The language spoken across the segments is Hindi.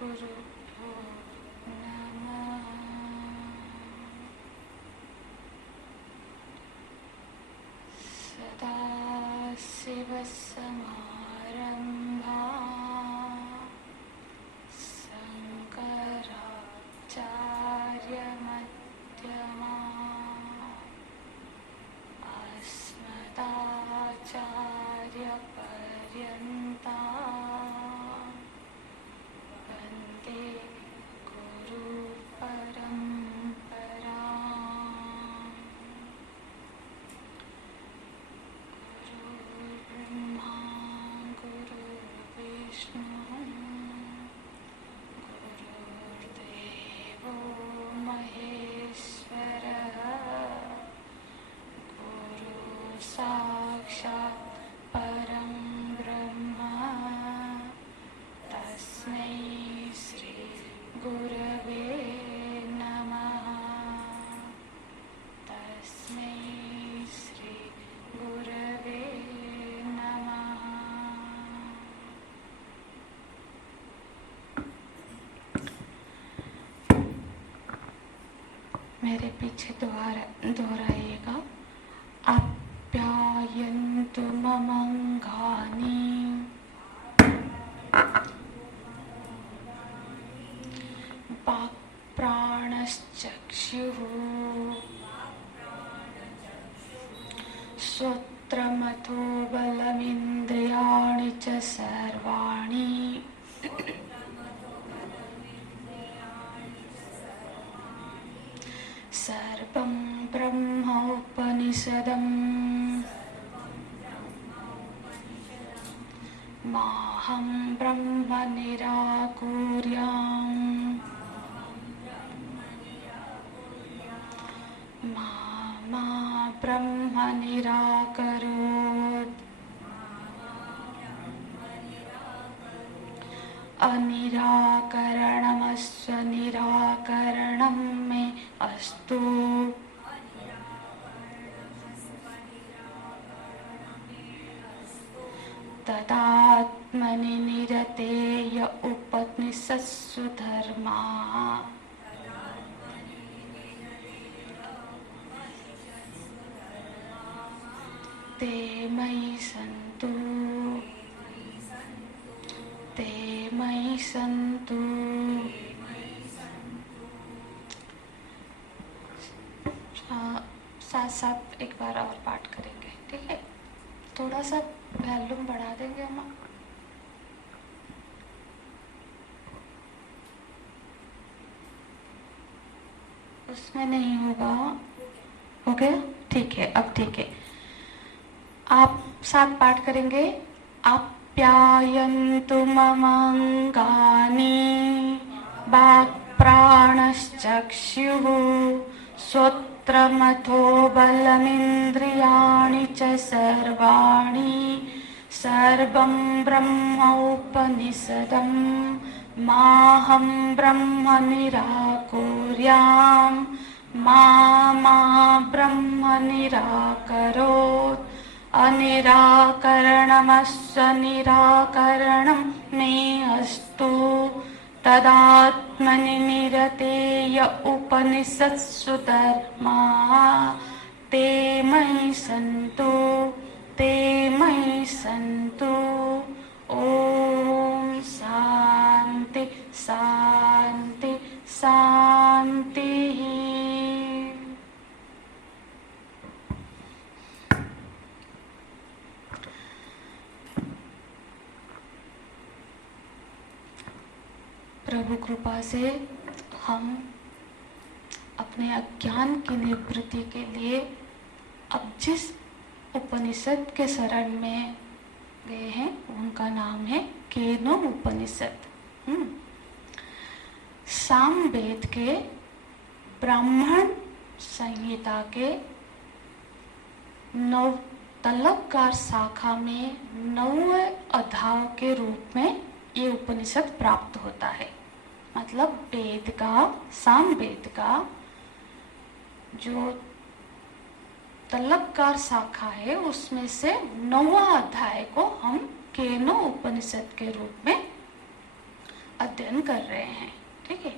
गुरुभ्यो नमः। सदाशिवसमारम्भाः शङ्कराचार्यमध्यमाः अस्मदाचार्यपर्यन्ताः वन्दे गुरुपरम्पराम्। गुरुर्ब्रह्मा गुरुर्विष्णुः गुरुर्देवो महेश्वरः गुरुः साक्षात् परं ब्रह्म तस्मै श्री गुरवे नमः। तस्मै श्री गुरवे नमः। मेरे पीछे दोहराइएगा। आप्यायन्तु ममङ्गानि वाक्प्राणश्चक्षुः श्रोत्रमथो बलमिन्द्रियाणि च सर्वाणि सर्वं ब्रह्मोपनिषदम् माहं ब्रह्म निराकुर्याम् मा ब्रह्म निराकरोत् अनिराकरणमस्व निराकरणं मे अस्तु। तदात्मनि निरतेय उपनिषत्सु धर्माः ते मयि सन्तु ते मयि सन्तु। साथ साथ एक बार और पाठ करेंगे, ठीक है? थोड़ा सा वॉल्यूम बढ़ा देंगे हम। उसमें नहीं होगा। हो गया? ठीक है, अब ठीक है। आप साथ पाठ करेंगे। आप्यायन्तु ममङ्गानि वाक्प्राणश्चक्षुः श्रोत्रमथो बलमिन्द्रियाणि च सर्वाणि सर्वं ब्रह्मोपनिषदं माहं ब्रह्म निराकुर्याम् मा ब्रह्म निराकरोत् अनिराकरणमस्व निराकरणं मे अस्तु। तदात्मनि निरतेय उपनिषत्सु धर्माः ते मयि सन्तु ते मयि सन्तु। ॐ शान्ति शान्ति शान्तिः। प्रभु कृपा से हम अपने अज्ञान की निवृत्ति के लिए अब जिस उपनिषद के शरण में गए हैं उनका नाम है केनो उपनिषद। सामवेद के ब्राह्मण संहिता के तलबकार शाखा में 9वें अध्याय के रूप में ये उपनिषद प्राप्त होता है। मतलब वेद का, सामवेद का जो तलबकार शाखा है उसमें से 9वां अध्याय को हम केनो उपनिषद के रूप में अध्ययन कर रहे हैं। ठीक है,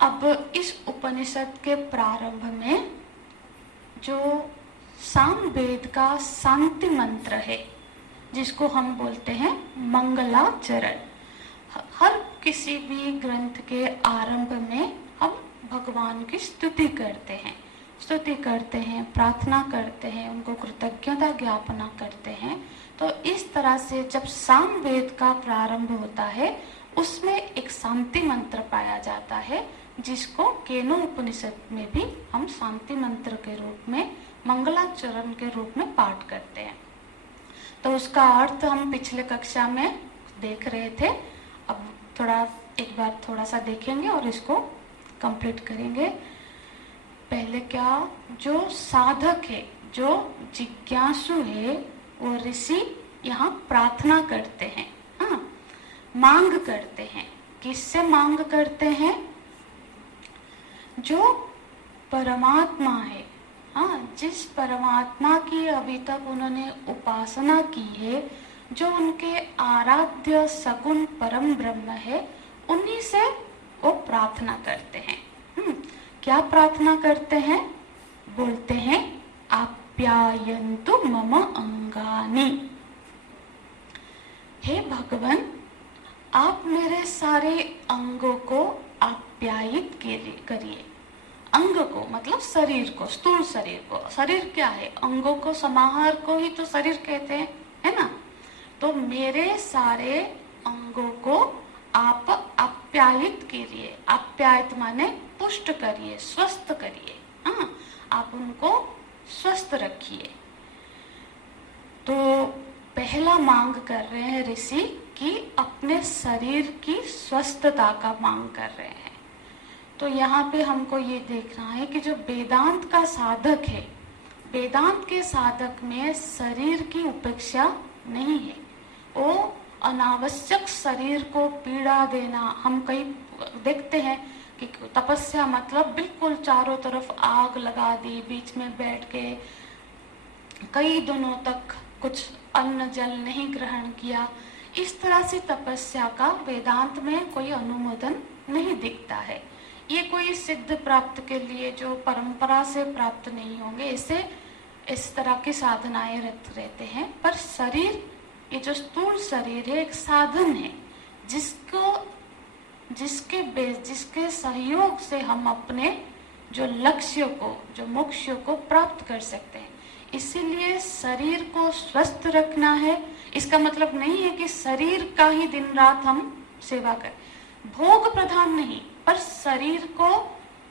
अब इस उपनिषद के प्रारंभ में जो सामवेद का शांति मंत्र है, जिसको हम बोलते हैं मंगलाचरण। हर किसी भी ग्रंथ के आरंभ में हम भगवान की स्तुति करते हैं, प्रार्थना करते हैं, उनको कृतज्ञता ज्ञापना करते हैं। तो इस तरह से जब सामवेद का प्रारंभ होता है, उसमें एक शांति मंत्र पाया जाता है, जिसको केनो उपनिषद में भी हम शांति मंत्र के रूप में, मंगलाचरण के रूप में पाठ करते हैं। तो उसका अर्थ हम पिछले कक्षा में देख रहे थे। अब एक बार थोड़ा सा देखेंगे और इसको कंप्लीट करेंगे। पहले क्या, जो साधक है, जो जिज्ञासु है, वो ऋषि यहाँ प्रार्थना करते हैं, हाँ, मांग करते हैं। किससे मांग करते हैं? जो परमात्मा है, हाँ, जिस परमात्मा की अभी तक उन्होंने उपासना की है, जो उनके आराध्य सगुण परम ब्रह्म है, उन्हीं से वो प्रार्थना करते हैं। क्या प्रार्थना करते हैं? बोलते हैं आप्यायन्तु मम अंगानि। हे भगवान, आप मेरे सारे अंगों को आप्यायित करिए। अंग को मतलब शरीर को, स्थूल शरीर को। शरीर क्या है? अंगों को, समाहार को ही तो शरीर कहते हैं, है ना? तो मेरे सारे अंगों को आप आप्यायित कीजिए। आप्यायित माने पुष्ट करिए, स्वस्थ करिए, हाँ, आप उनको स्वस्थ रखिए। तो पहला मांग कर रहे हैं ऋषि कि अपने शरीर की स्वस्थता का मांग कर रहे हैं। तो यहाँ पे हमको ये देखना है कि जो वेदांत का साधक है, वेदांत के साधक में शरीर की उपेक्षा नहीं है। वो अनावश्यक शरीर को पीड़ा देना, हम कई देखते हैं कि तपस्या मतलब बिल्कुल चारों तरफ आग लगा दी, बीच में बैठ के कई दिनों तक कुछ अन्न जल नहीं ग्रहण किया। इस तरह से तपस्या का वेदांत में कोई अनुमोदन नहीं दिखता है। ये कोई सिद्ध प्राप्त के लिए जो परंपरा से प्राप्त नहीं होंगे, इसे इस तरह की साधनाएं रहते हैं। पर शरीर, ये जो स्थूल शरीर है, एक साधन है जिसके सहयोग से हम अपने जो लक्ष्य को, जो मोक्ष को प्राप्त कर सकते हैं। इसीलिए शरीर को स्वस्थ रखना है। इसका मतलब नहीं है कि शरीर का ही दिन रात हम सेवा करें, भोग प्रधान नहीं, पर शरीर को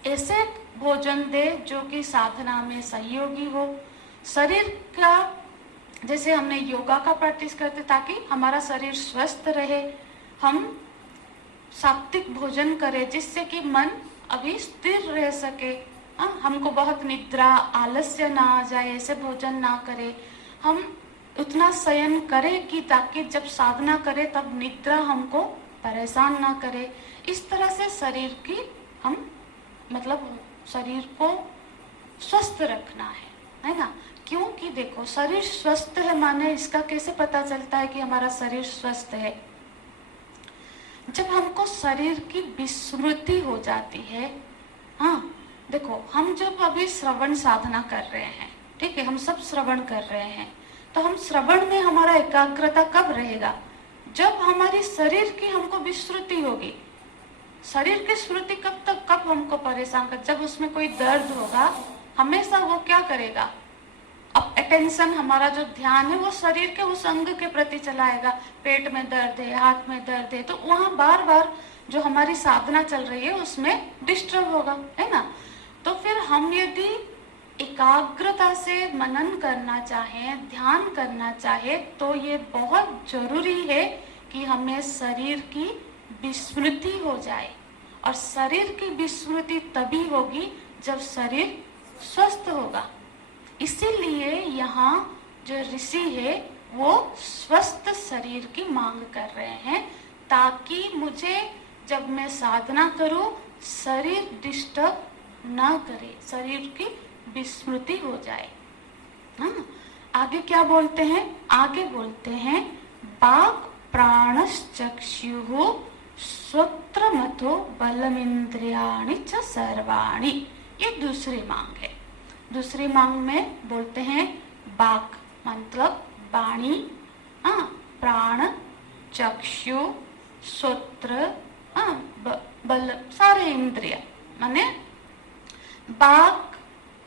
ऐसे भोजन दे जो कि साधना में सहयोगी हो। शरीर का, जैसे हमने योगा का प्रैक्टिस करते ताकि हमारा शरीर स्वस्थ रहे, हम सात्विक भोजन करें जिससे कि मन अभी स्थिर रह सके। हमको बहुत निद्रा, आलस्य ना आ जाए, ऐसे भोजन ना करें। हम उतना शयन करें कि ताकि जब साधना करें तब निद्रा हमको परेशान ना करे। इस तरह से शरीर की हम मतलब शरीर को स्वस्थ रखना है ना? क्योंकि देखो, शरीर स्वस्थ है माने इसका कैसे पता चलता है कि हमारा शरीर स्वस्थ है? जब हमको शरीर की विस्मृति हो जाती है। हाँ, देखो, हम जब अभी श्रवण साधना कर रहे हैं, ठीक है, हम सब श्रवण कर रहे हैं, तो हम श्रवण में हमारा एकाग्रता कब रहेगा? जब हमारी शरीर की हमको विस्मृति होगी। शरीर की स्मृति कब हमको परेशान कर? जब उसमें कोई दर्द होगा, हमेशा वो क्या करेगा? अब अटेंशन, हमारा जो ध्यान है वो शरीर के उस अंग के प्रति चलाएगा। पेट में दर्द है, हाथ में दर्द है, तो वहां बार बार जो हमारी साधना चल रही है उसमें डिस्टर्ब होगा, है ना? तो फिर हम यदि एकाग्रता से मनन करना चाहें, ध्यान करना चाहे, तो ये बहुत जरूरी है कि हमें शरीर की विस्मृति हो जाए। और शरीर की विस्मृति तभी होगी जब शरीर स्वस्थ होगा। इसीलिए यहाँ जो ऋषि है वो स्वस्थ शरीर की मांग कर रहे हैं, ताकि मुझे जब मैं साधना करूं शरीर डिस्टर्ब ना करे, शरीर की विस्मृति हो जाए। हाँ, आगे क्या बोलते हैं? आगे बोलते हैं बाक प्राणश्चक्षुः स्वत्रमतो बलमिंद्रियाणि च सर्वाणि। ये दूसरी मांग है। दूसरी मांग में बोलते हैं वाक मतलब वाणी, प्राण, चक्षु, श्रोत्र, बल, सारे इंद्रिय माने वाक,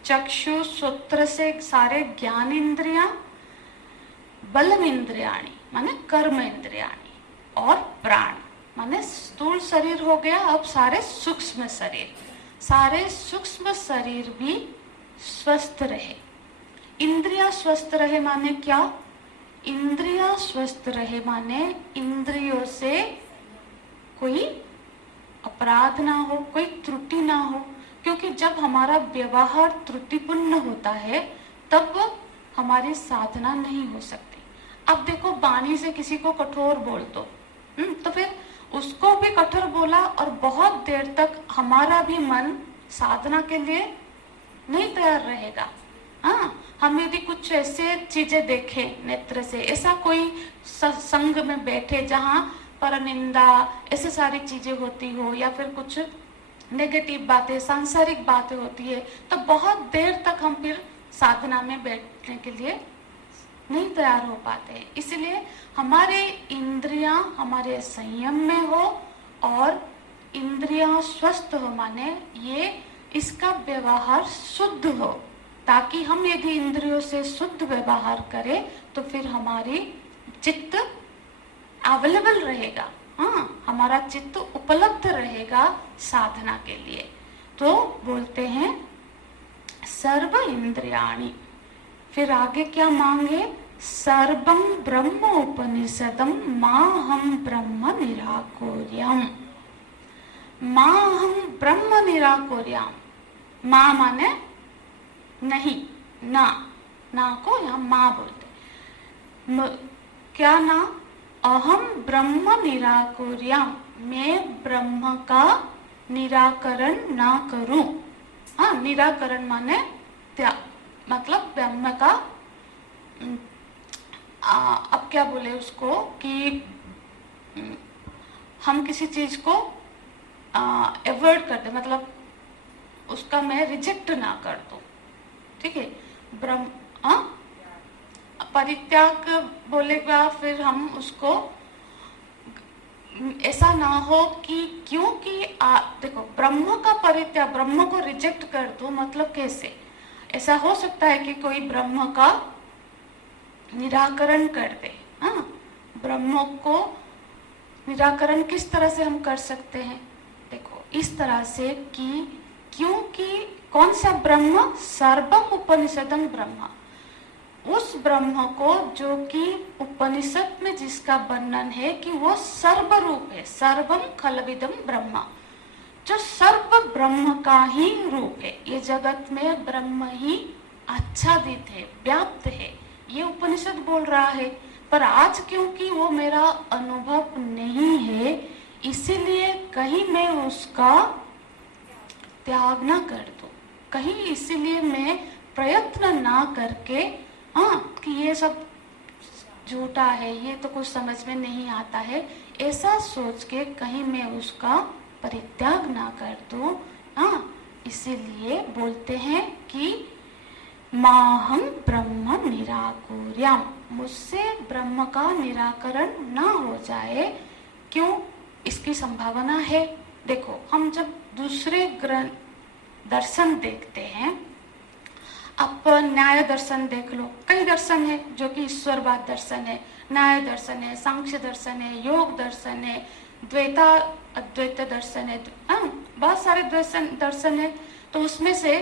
चक्षु, श्रोत्र से सारे ज्ञान इंद्रियां, बलम इंद्रियाणी माने कर्म इंद्रियाणी, और प्राण माने स्थूल शरीर हो गया। अब सारे सूक्ष्म शरीर, सारे सूक्ष्म शरीर भी स्वस्थ रहे। इंद्रियां स्वस्थ रहे माने क्या? इंद्रियां स्वस्थ रहे माने इंद्रियों से कोई अपराध ना हो, कोई त्रुटि ना हो, क्योंकि जब हमारा व्यवहार त्रुटिपूर्ण होता है तब हमारी साधना नहीं हो सकती। अब देखो वाणी से किसी को कठोर बोल दो, तो फिर उसको भी कठोर बोला और बहुत देर तक हमारा भी मन साधना के लिए नहीं तैयार रहेगा। हम यदि कुछ ऐसे चीजें देखें नेत्र से, ऐसा कोई संग में बैठे जहाँ पर निंदा ऐसे सारी चीजें होती हो, या फिर कुछ नेगेटिव बातें, सांसारिक बातें होती है, तो बहुत देर तक हम फिर साधना में बैठने के लिए नहीं तैयार हो पाते। इसलिए हमारे इंद्रियां हमारे संयम में हो और इंद्रियां स्वस्थ हो, माने ये इसका व्यवहार शुद्ध हो, ताकि हम यदि इंद्रियों से शुद्ध व्यवहार करें तो फिर हमारी चित्त अवेलेबल रहेगा, हमारा चित्त उपलब्ध रहेगा साधना के लिए। तो बोलते हैं सर्व इंद्रियाणि। फिर आगे क्या मांगे? सर्वं ब्रह्म उपनिषदम माहम ब्रह्म निराकुर्यम्। माहम ब्रह्म निराकुर्यम्। मां माने नहीं, ना को यहाँ मां बोलते। क्या ना? अहम ब्रह्म निराकुर्याम, मैं ब्रह्म का निराकरण ना करूं। निराकरण माने त्याग, मतलब ब्रह्म का अब क्या बोले उसको कि हम किसी चीज को अवॉइड कर दे, मतलब उसका मैं रिजेक्ट ना कर दूं। ठीक है, ब्रह्म परित्याग बोलेगा, फिर हम उसको ऐसा ना हो कि क्योंकि देखो ब्रह्म का परित्याग, ब्रह्म को रिजेक्ट कर दो, मतलब कैसे? ऐसा हो सकता है कि कोई ब्रह्म का निराकरण कर दे। ब्रह्म को निराकरण किस तरह से हम कर सकते हैं? देखो इस तरह से कि क्योंकि कौन सा ब्रह्म? सर्वम उपनिषदम ब्रह्म, उस ब्रह्म को जो कि उपनिषद में जिसका वर्णन है कि वो सर्वरूप है, सर्वम खलविदम ब्रह्म, जो सर्व ब्रह्म का ही रूप है। ये जगत में ब्रह्म ही आच्छादित है, व्याप्त है, ये उपनिषद बोल रहा है। पर आज क्योंकि वो मेरा अनुभव नहीं है, इसीलिए कहीं मैं उसका त्याग ना कर दूं, कहीं इसीलिए मैं प्रयत्न ना करके कि ये सब झूठा है, ये तो कुछ समझ में नहीं आता है, ऐसा सोच के कहीं मैं उसका परित्याग ना कर दूं। इसीलिए बोलते हैं कि माहम ब्रह्म निराकुर्याम, मुझसे ब्रह्म का निराकरण ना हो जाए। क्यों? इसकी संभावना है। देखो हम जब दूसरे दर्शन देखते हैं, आप न्याय दर्शन देख लो, कई दर्शन है जो कि ईश्वरवाद दर्शन है, न्याय दर्शन है, सांख्य दर्शन है, योग दर्शन है, द्वैता अद्वैत दर्शन है, बहुत सारे दर्शन है। तो उसमें से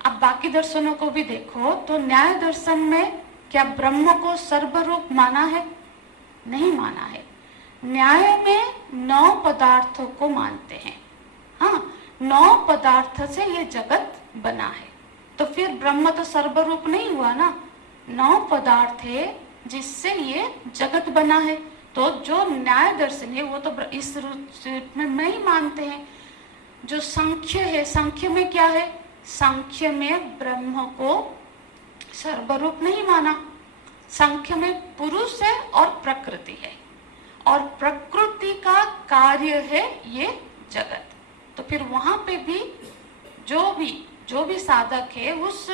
आप बाकी दर्शनों को भी देखो तो न्याय दर्शन में क्या ब्रह्म को सर्वरूप माना है? नहीं माना है। न्याय में 9 पदार्थों को मानते हैं। 9 पदार्थ से ये जगत बना है, तो फिर ब्रह्म तो सर्वरूप नहीं हुआ ना। 9 पदार्थ है जिससे ये जगत बना है। तो जो न्याय दर्शन है वो तो इस रूप में नहीं मानते हैं। जो सांख्य है, सांख्य में क्या है? सांख्य में ब्रह्म को सर्वरूप नहीं माना। सांख्य में पुरुष है और प्रकृति है, और प्रकृति का कार्य है ये जगत। तो फिर वहां पे भी जो भी साधक है उस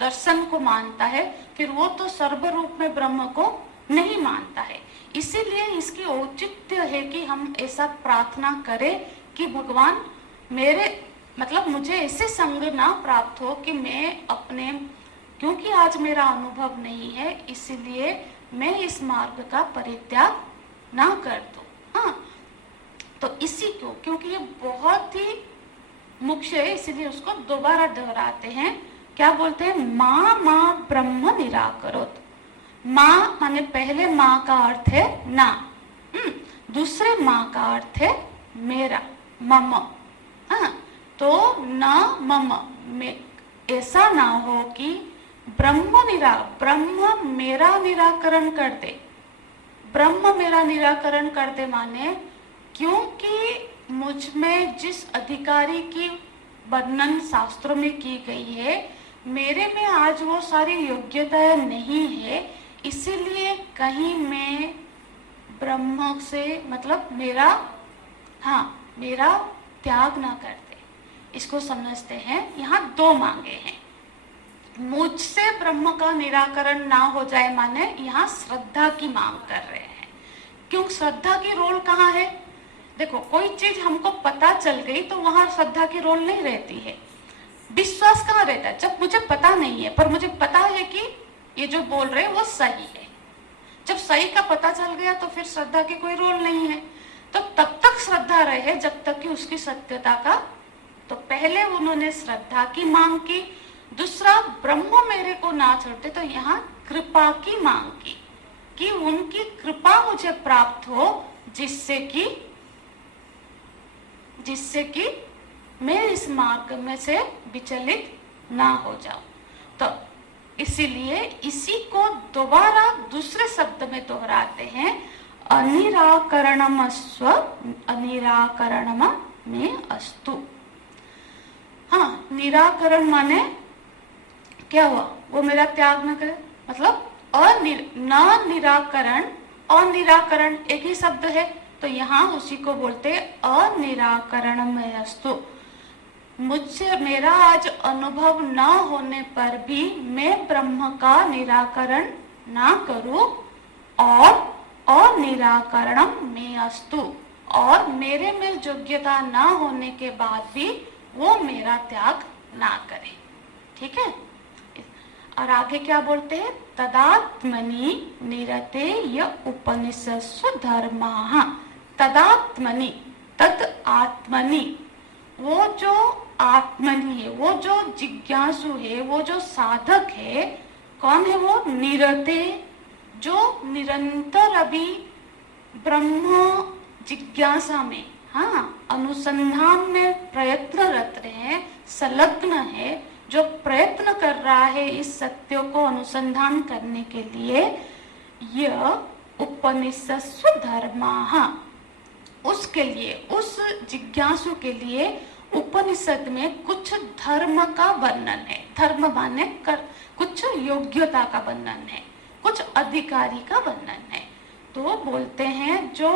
दर्शन को मानता है, फिर वो तो सर्व रूप में ब्रह्म को नहीं मानता है। इसीलिए इसकी औचित्य है कि हम ऐसा प्रार्थना करें कि भगवान मुझे ऐसे संग ना प्राप्त हो कि मैं अपने, क्योंकि आज मेरा अनुभव नहीं है इसीलिए मैं इस मार्ग का परित्याग ना कर दूं। हाँ, तो इसी को, क्योंकि ये बहुत ही मुख्य है इसीलिए उसको दोबारा दोहराते हैं। क्या बोलते हैं? माँ माँ ब्रह्म निराकरोत। माँ माने पहले माँ का अर्थ है ना, दूसरे माँ का अर्थ है मेरा, मम। हाँ, तो न मम में ऐसा ना हो कि ब्रह्म मेरा निराकरण कर दे। ब्रह्म मेरा निराकरण कर दे माने क्योंकि मुझ में जिस अधिकारी की वर्णन शास्त्रों में की गई है मेरे में आज वो सारी योग्यताएं नहीं है, इसीलिए कहीं मैं ब्रह्म से मेरा त्याग ना कर दे। इसको समझते हैं। यहाँ दो मांगे हैं। मुझसे ब्रह्म का निराकरण ना हो जाए माने यहाँ श्रद्धा की मांग कर रहे हैं। क्यों? श्रद्धा की रोल कहाँ है? देखो, कोई चीज हमको पता चल गई तो वहां श्रद्धा की रोल नहीं रहती है। विश्वास कहाँ रहता है? जब मुझे पता नहीं है पर मुझे पता है कि ये जो बोल रहे हैं वो सही है। जब सही का पता चल गया तो फिर श्रद्धा की कोई रोल नहीं है। तो तब तक श्रद्धा रहे जब तक कि उसकी सत्यता का, तो पहले उन्होंने श्रद्धा की मांग की, दूसरा ब्रह्म मेरे को ना छोड़ते तो यहाँ कृपा की मांग की कि उनकी कृपा मुझे प्राप्त हो जिससे कि मैं इस मार्ग में से विचलित ना हो जाऊं। तो इसीलिए इसी को दोबारा दूसरे शब्द में दोहराते हैं, अनिराकरणमस्व अनिराकरणम में अस्तु। हाँ, निराकरण माने क्या हुआ? वो मेरा त्याग न करे, मतलब निराकरण और निराकरण एक ही शब्द है, तो यहाँ उसी को बोलते अनिराकरण में अस्तु। मुझसे मेरा आज अनुभव न होने पर भी मैं ब्रह्म का निराकरण ना करूं और अनिराकरणम में अस्तु, और मेरे में योग्यता ना होने के बाद भी वो मेरा त्याग ना करे। ठीक है? और आगे क्या बोलते हैं? तदात्मनि निरते य उपनिषत्सु धर्माः। तदात्मनि, तद आत्मनि, वो जो आत्मनि है, वो जो जिज्ञासु है, वो जो साधक है, कौन है वो? निरते, जो निरंतर अभी ब्रह्म जिज्ञासा में, हाँ, अनुसंधान में प्रयत्नरत है, संलग्न है, जो प्रयत्न कर रहा है इस सत्य को अनुसंधान करने के लिए, यह उपनिषत्सु धर्माः, उसके लिए, उस जिज्ञासु के लिए उपनिषद में कुछ धर्म का वर्णन है। धर्म माने कुछ योग्यता का वर्णन है, कुछ अधिकारी का वर्णन है। तो बोलते हैं जो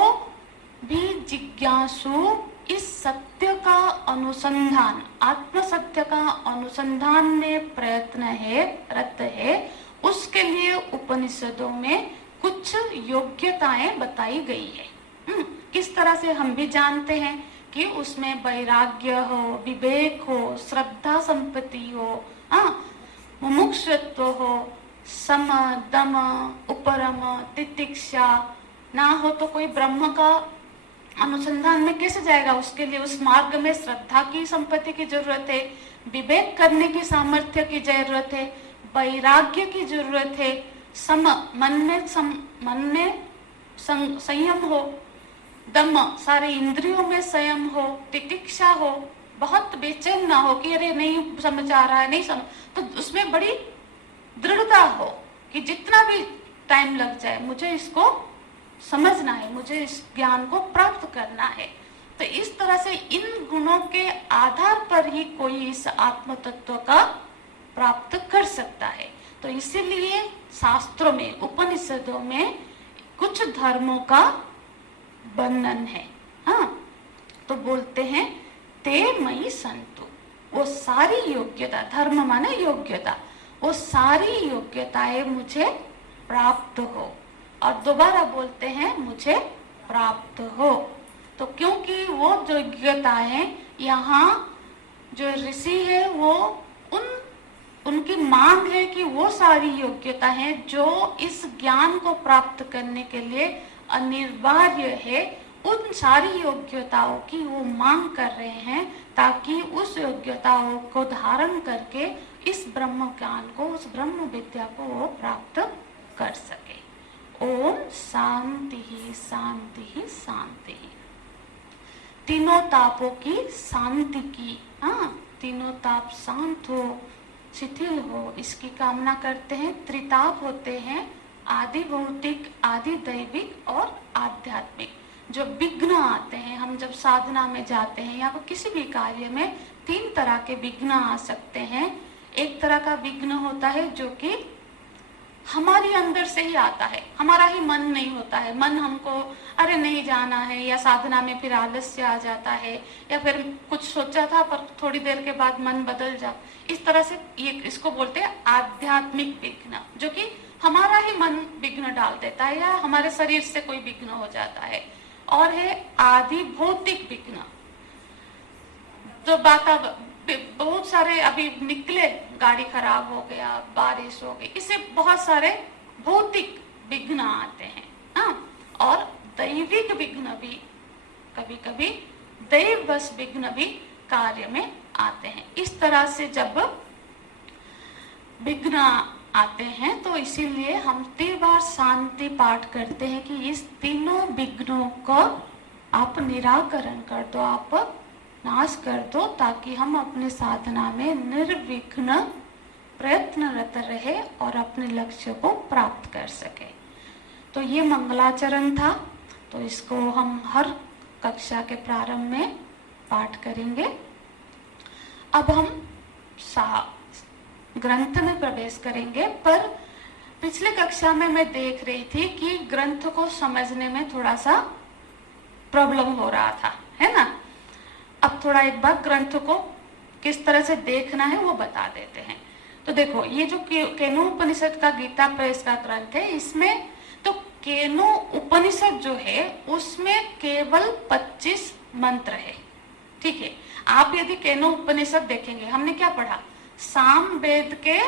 भी जिज्ञासु इस सत्य का अनुसंधान, आत्म सत्य का अनुसंधान में प्रयत्न है, रत है, उसके लिए उपनिषदों में कुछ योग्यताएं बताई गई है। किस तरह से हम भी जानते हैं कि उसमें वैराग्य हो, विवेक हो, श्रद्धा संपत्ति हो, मुमुक्षुत्व हो, सम दम उपरम तितिक्षा ना हो तो कोई ब्रह्म का अनुसंधान में कैसे जाएगा? उसके लिए उस मार्ग में श्रद्धा की संपत्ति की जरूरत है, विवेक करने की सामर्थ्य की जरूरत है, वैराग्य की जरूरत है, मन में संयम हो, दम सारे इंद्रियों में संयम हो, तितिक्षा हो, बहुत बेचैन ना हो कि अरे नहीं समझ आ रहा है, नहीं समझ, तो उसमें बड़ी दृढ़ता हो कि जितना भी टाइम लग जाए मुझे इसको समझना है, मुझे इस ज्ञान को प्राप्त करना है। तो इस तरह से इन गुणों के आधार पर ही कोई इस आत्म तत्व का प्राप्त कर सकता है। तो इसीलिए शास्त्रों में, उपनिषदों में कुछ धर्मों का बंधन है। हाँ, तो बोलते हैं ते मयि संतु, वो सारी योग्यता, धर्म माने योग्यता, वो सारी योग्यताएं मुझे प्राप्त हो। और दोबारा बोलते हैं मुझे प्राप्त हो। तो क्योंकि वो जो योग्यताएं, यहाँ जो ऋषि है वो उनकी मांग है कि वो सारी योग्यता है जो इस ज्ञान को प्राप्त करने के लिए अनिवार्य है, उन सारी योग्यताओं की वो मांग कर रहे हैं, ताकि उस योग्यताओं को धारण करके इस ब्रह्म ज्ञान को, उस ब्रह्म विद्या को वो प्राप्त कर सके। ओम शांति ही शांति ही शांति ही। तीनों तापों की शांति की, हाँ, तीनों ताप शांत हो, शिथिल हो, इसकी कामना करते हैं। त्रिताप होते हैं आदि भौतिक, आदि दैविक और आध्यात्मिक। जो विघ्न आते हैं, हम जब साधना में जाते हैं या किसी भी कार्य में, तीन तरह के विघ्न आ सकते हैं। एक तरह का विघ्न होता है जो कि हमारी अंदर से ही आता है, हमारा ही मन नहीं होता है, मन हमको अरे नहीं जाना है, या साधना में फिर आलस्य आ जाता है, या फिर कुछ सोचा था पर थोड़ी देर के बाद मन बदल जा, इस तरह से ये इसको बोलते हैं आध्यात्मिक विघ्न, जो कि हमारा ही मन विघ्न डाल देता है या हमारे शरीर से कोई विघ्न हो जाता है। और है आदि भौतिक विघ्न, जो बहुत सारे अभी निकले, गाड़ी खराब हो गया, बारिश हो गई, इससे बहुत सारे भौतिक विघ्न आते हैं। हाँ, और दैविक विघ्न भी, कभी कभी दैववश विघ्न भी कार्य में आते हैं। इस तरह से जब विघ्न आते हैं तो इसीलिए हम 3 बार शांति पाठ करते हैं कि इस तीनों विघ्नों को आप निराकरण कर दो, आप नाश कर दो, ताकि हम अपने साधना में निर्विघ्न प्रयत्नरत रहे और अपने लक्ष्य को प्राप्त कर सके। तो ये मंगलाचरण था, तो इसको हम हर कक्षा के प्रारंभ में पाठ करेंगे। अब हम ग्रंथ में प्रवेश करेंगे, पर पिछले कक्षा में मैं देख रही थी कि ग्रंथ को समझने में थोड़ा सा प्रॉब्लम हो रहा था, है ना। अब थोड़ा एक बार ग्रंथ को किस तरह से देखना है वो बता देते हैं। तो देखो, ये जो केनो उपनिषद का गीता प्रेस का ग्रंथ है, इसमें तो केनो उपनिषद जो है उसमें केवल 25 मंत्र है, ठीक है। आप यदि केनो उपनिषद देखेंगे, हमने क्या पढ़ा, साम वेद के,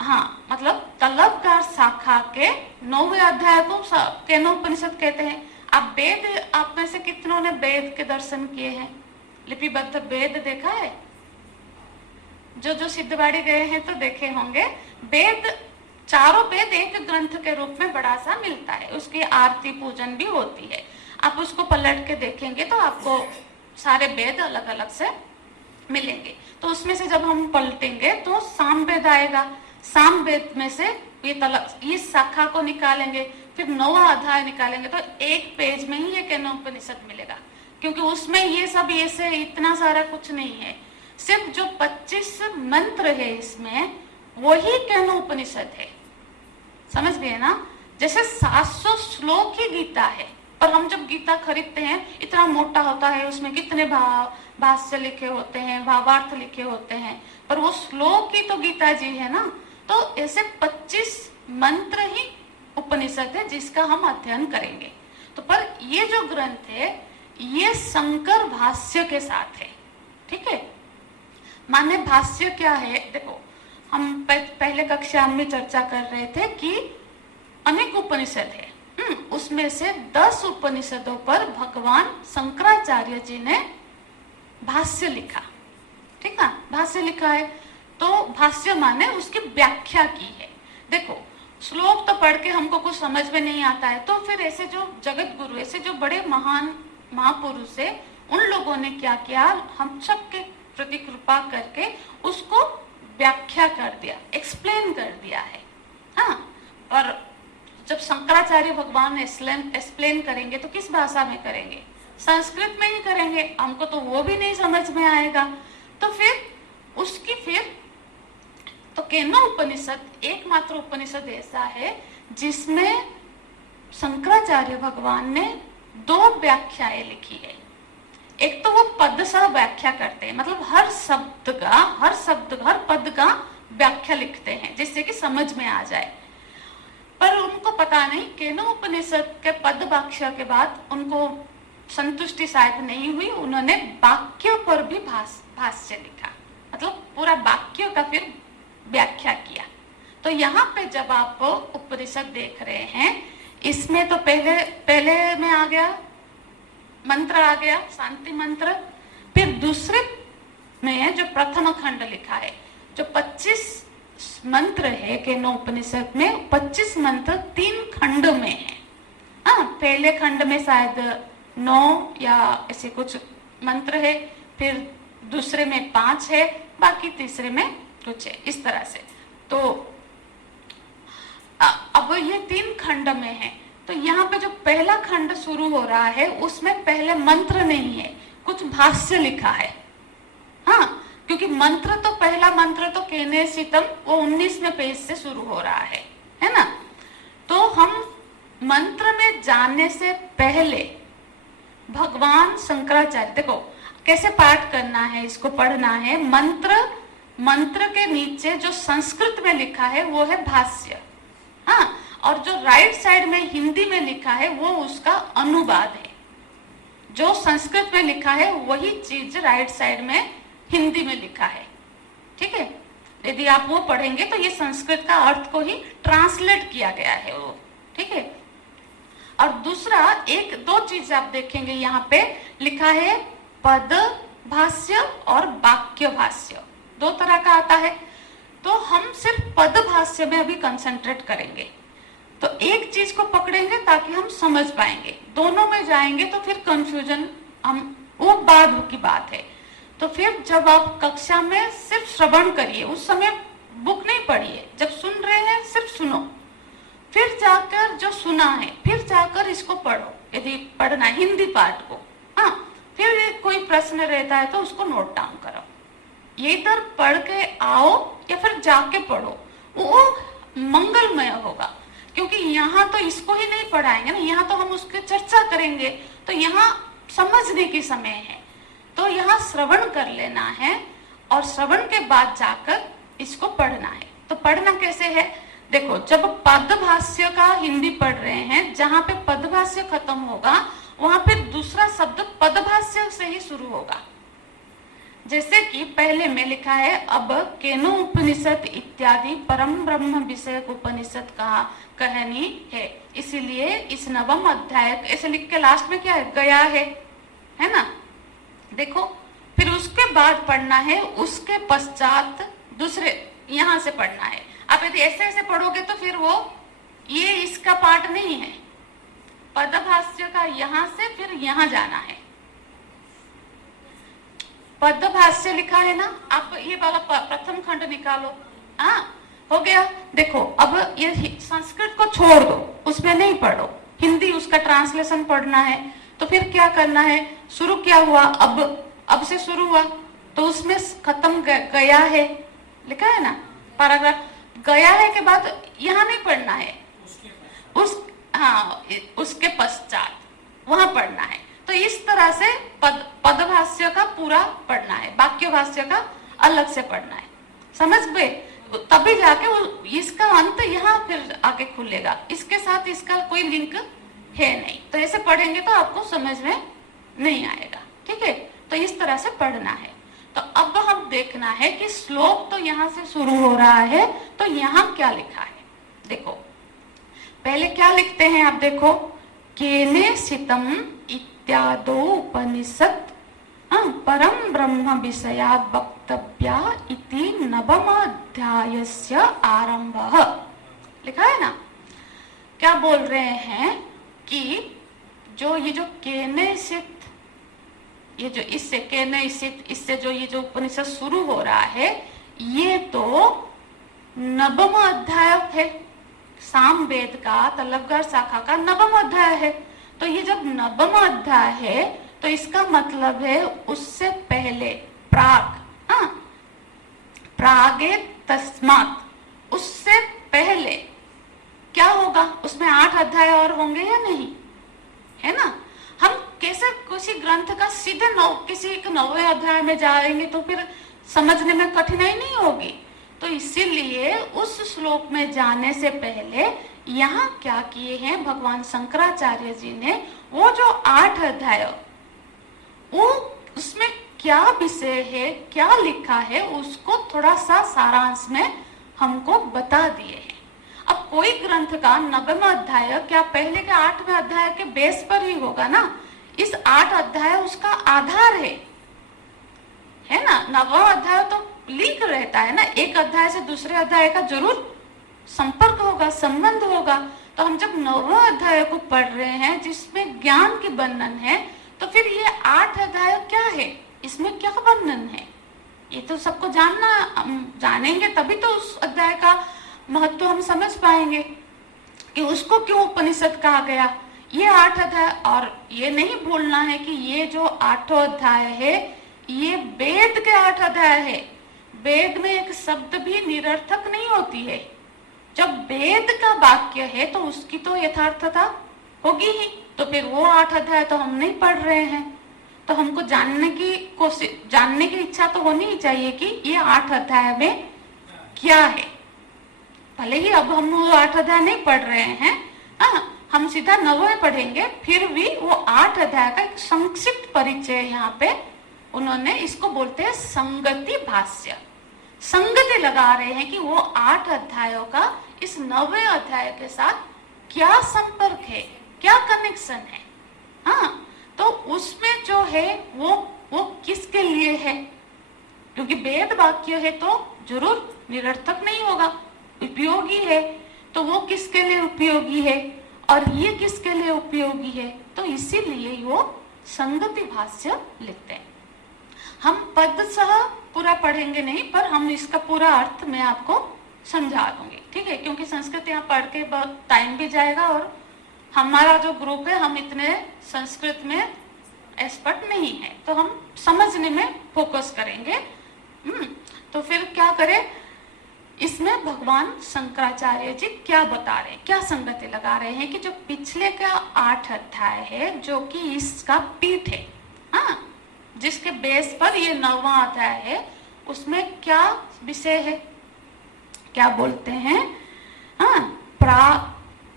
हाँ, मतलब तलबकार शाखा के 9वें अध्याय को केनो उपनिषद कहते हैं। आप वेद, आप में से कितनों ने वेद के दर्शन किए हैं, लिपिबद्ध वेद देखा है? जो सिद्धवाड़ी गए हैं तो देखे होंगे। वेद, चारों वेद एक ग्रंथ के रूप में बड़ा सा मिलता है, उसकी आरती पूजन भी होती है। आप उसको पलट के देखेंगे तो आपको सारे वेद अलग अलग से मिलेंगे। तो उसमें से जब हम पलटेंगे तो साम वेद आएगा, साम वेद में से ये शाखा को निकालेंगे, फिर 9वां अध्याय निकालेंगे, तो एक पेज में ही ये केनो उपनिषद मिलेगा, क्योंकि उसमें ये सब ऐसे इतना सारा कुछ नहीं है। सिर्फ जो 25 मंत्र है इसमें, वही केनो उपनिषद है। समझ गए ना? जैसे 700 श्लोक की गीता है, और हम जब गीता खरीदते हैं इतना मोटा होता है, उसमें कितने भाष्य लिखे होते हैं, भावार्थ लिखे होते हैं, पर वो श्लोक की तो गीता जी है ना। तो ऐसे 25 मंत्र ही उपनिषद है जिसका हम अध्ययन करेंगे। तो पर ये जो ग्रंथ है ये शंकर भाष्य के साथ है, ठीक है। माने भाष्य क्या है, देखो हम पहले कक्षा में चर्चा कर रहे थे कि अनेक उपनिषद है, उसमें से 10 उपनिषदों पर भगवान शंकराचार्य जी ने भाष्य लिखा, ठीक है, भाष्य लिखा है। तो भाष्य माने उसकी व्याख्या की है। देखो, श्लोक तो पढ़ के हमको कुछ समझ में नहीं आता है, तो फिर ऐसे जो जगत गुरु, ऐसे जो बड़े महान महापुरुष है, उन लोगों ने क्या किया, हम सब के प्रति कृपा करके उसको व्याख्या कर दिया, एक्सप्लेन कर दिया है। हाँ, और जब शंकराचार्य भगवान एक्सप्लेन करेंगे तो किस भाषा में करेंगे? संस्कृत में ही करेंगे, हमको तो वो भी नहीं समझ में आएगा। तो फिर तो केनो उपनिषद एकमात्र उपनिषद ऐसा है जिसमें शंकराचार्य भगवान ने दो व्याख्याएं लिखी है। एक तो वो पद सह व्याख्या करते हैं, मतलब हर पद का व्याख्या लिखते हैं जिससे कि समझ में आ जाए। पर उनको पता नहीं, केनोपनिषद के पद वाक्य के बाद उनको संतुष्टि शायद नहीं हुई, उन्होंने वाक्यों पर भी भाष्य लिखा, मतलब पूरा वाक्यों का फिर व्याख्या किया। तो यहाँ पे जब आप उपनिषद देख रहे हैं, इसमें तो पहले में आ गया मंत्र, आ गया शांति मंत्र। फिर दूसरे में जो प्रथम खंड लिखा है, जो 25 मंत्र है केनोपनिषद में, 25 मंत्र 3 खंड में है। हाँ, पहले खंड में शायद 9 या ऐसे कुछ मंत्र है, फिर दूसरे में 5 है, बाकी तीसरे में कुछ है, इस तरह से। तो अब ये 3 खंड में है। तो यहाँ पे जो पहला खंड शुरू हो रहा है उसमें पहले मंत्र नहीं है, कुछ भाष्य लिखा है। हाँ, क्योंकि मंत्र तो पहला मंत्र तो केनेशितम वो 19वें पेज से शुरू हो रहा है ना। तो हम मंत्र में जाने से पहले भगवान शंकराचार्य, देखो कैसे पाठ करना है, इसको पढ़ना है। मंत्र के नीचे जो संस्कृत में लिखा है वो है भाष्य, हाँ, और जो राइट साइड में हिंदी में लिखा है वो उसका अनुवाद है। जो संस्कृत में लिखा है वही चीज राइट साइड में हिंदी में लिखा है, ठीक है। यदि आप वो पढ़ेंगे तो ये संस्कृत का अर्थ को ही ट्रांसलेट किया गया है वो, ठीक है। और दूसरा एक दो चीज आप देखेंगे, यहाँ पे लिखा है पद भाष्य और वाक्य भाष्य, 2 तरह का आता है। तो हम सिर्फ पद भाष्य में अभी कंसंट्रेट करेंगे, तो एक चीज को पकड़ेंगे ताकि हम समझ पाएंगे। दोनों में जाएंगे तो फिर कंफ्यूजन, हम वो बाद की बात है। तो फिर जब आप कक्षा में सिर्फ श्रवण करिए, उस समय बुक नहीं पढ़िए, जब सुन रहे हैं सिर्फ सुनो, फिर जाकर जो सुना है फिर जाकर इसको पढ़ो, यदि पढ़ना है हिंदी पाठ को। हाँ, फिर कोई प्रश्न रहता है तो उसको नोट डाउन करो। ये इधर पढ़ के आओ या फिर जाके पढ़ो, वो मंगलमय होगा। क्योंकि यहाँ तो इसको ही नहीं पढ़ाएंगे ना, यहाँ तो हम उसकी चर्चा करेंगे, तो यहाँ समझने की समय है। तो यहाँ श्रवण कर लेना है और श्रवण के बाद जाकर इसको पढ़ना है। तो पढ़ना कैसे है, देखो जब पदभाष्य का हिंदी पढ़ रहे हैं, जहाँ पे पदभाष्य खत्म होगा वहां फिर दूसरा शब्द पदभाष्य से ही शुरू होगा। जैसे कि पहले में लिखा है, अब केनो उपनिषद इत्यादि परम ब्रह्म विषय उपनिषद का कहनी है, इसीलिए इस 9वें अध्याय ऐसे लिख के लास्ट में क्या है, गया है ना। देखो फिर उसके बाद पढ़ना है, उसके पश्चात दूसरे यहाँ से पढ़ना है। आप यदि ऐसे ऐसे पढ़ोगे तो फिर वो ये इसका पार्ट नहीं है। पदभाष्य का यहाँ से फिर यहाँ जाना है। पदभाष्य लिखा है ना, आप ये वाला प्रथम खंड निकालो। हाँ, हो गया। देखो अब ये संस्कृत को छोड़ दो, उसमें नहीं पढ़ो, हिंदी उसका ट्रांसलेशन पढ़ना है। तो फिर क्या करना है, शुरू क्या हुआ, अब से शुरू हुआ, तो उसमें खत्म गया है लिखा है ना पैराग्राफ। गया है के बाद यहाँ नहीं पढ़ना है, उसके पश्चात वहां पढ़ना है। तो इस तरह से पदभाष्य का पूरा पढ़ना है, वाक्य भाष्य का अलग से पढ़ना है, समझ गए। तभी जाके इसका अंत यहाँ फिर आगे खुलेगा, इसके साथ इसका कोई लिंक है नहीं। तो ऐसे पढ़ेंगे तो आपको समझ में नहीं आएगा, ठीक है। तो इस तरह से पढ़ना है। तो अब हम देखना है कि श्लोक तो यहाँ से शुरू हो रहा है, तो यहाँ क्या लिखा है। देखो पहले क्या लिखते हैं आप देखो, केनेशितम इत्यादो उपनिषद परम ब्रह्म विषया वक्तव्या इति 9वें अध्यायस्य आरंभः लिखा है ना। क्या बोल रहे हैं कि ये जो केनेशित, ये जो इससे केनेशित, इससे जो ये जो उपनिषद शुरू हो रहा है, ये तो 9वां अध्याय है, सामवेद का तलबगार शाखा का 9वां अध्याय है। तो ये जब 9वां अध्याय है तो इसका मतलब है उससे पहले प्रागे तस्मात्, उससे पहले क्या होगा, उसमें 8 अध्याय और होंगे या नहीं, है ना। हम कैसे किसी ग्रंथ का सीधे किसी एक 9वें अध्याय में जाएंगे तो फिर समझने में कठिनाई नहीं होगी। तो इसीलिए उस श्लोक में जाने से पहले यहाँ क्या किए हैं भगवान शंकराचार्य जी ने, वो जो 8 अध्याय, वो उसमें क्या विषय है, क्या लिखा है, उसको थोड़ा सा सारांश में हमको बता दिए हैं। अब कोई ग्रंथ का 9वां अध्याय क्या पहले के 8वें अध्याय के बेस पर ही होगा ना। इस 8 अध्याय उसका आधार है ना। 9वां अध्याय तो लिंक रहता है ना, एक अध्याय से दूसरे अध्याय का जरूर संपर्क होगा, संबंध होगा। तो हम जब 9वां अध्याय को पढ़ रहे हैं जिसमें ज्ञान की वर्णन है, तो फिर ये 8 अध्याय क्या है, इसमें क्या वर्णन है, ये तो सबको जानेंगे तभी तो उस अध्याय का महत्व हम समझ पाएंगे कि उसको क्यों उपनिषद कहा गया। ये 8 अध्याय, और ये नहीं भूलना है कि ये जो 8 अध्याय है ये वेद के 8 अध्याय है। वेद में एक शब्द भी निरर्थक नहीं होती है। जब वेद का वाक्य है तो उसकी तो यथार्थता होगी ही, तो फिर वो 8 अध्याय तो हम नहीं पढ़ रहे हैं। तो हमको जानने की इच्छा तो होनी ही चाहिए कि ये 8 अध्याय में क्या है। भले ही अब हम वो 8 अध्याय नहीं पढ़ रहे हैं, हम सीधा 9वें पढ़ेंगे, फिर भी वो 8 अध्याय का एक संक्षिप्त परिचय यहाँ पे उन्होंने, इसको बोलते हैं संगति भाष्य। संगति लगा रहे हैं कि वो 8 अध्यायों का इस 9वें अध्याय के साथ क्या संपर्क है, क्या कनेक्शन है। हाँ, तो उसमें जो है वो किसके लिए है, क्योंकि वेद वाक्य है तो जरूर निरर्थक नहीं होगा, उपयोगी है। तो वो किसके लिए उपयोगी है और ये किसके लिए उपयोगी है, तो इसीलिए वो संगति भाष्य लिखते हैं। हम पद सह पूरा पढ़ेंगे नहीं, पर हम इसका पूरा अर्थ मैं आपको समझा दूंगी, ठीक है। क्योंकि संस्कृत यहाँ पढ़ के बहुत टाइम भी जाएगा और हमारा जो ग्रुप है हम इतने संस्कृत में एक्सपर्ट नहीं है, तो हम समझने में फोकस करेंगे। तो फिर क्या करें, इसमें भगवान शंकराचार्य जी क्या बता रहे हैं, क्या संगति लगा रहे हैं कि जो पिछले का 8 अध्याय है जो कि इसका पीठ है, हाँ, जिसके बेस पर ये 9वां अध्याय है, उसमें क्या विषय है, क्या बोलते हैं। हाँ,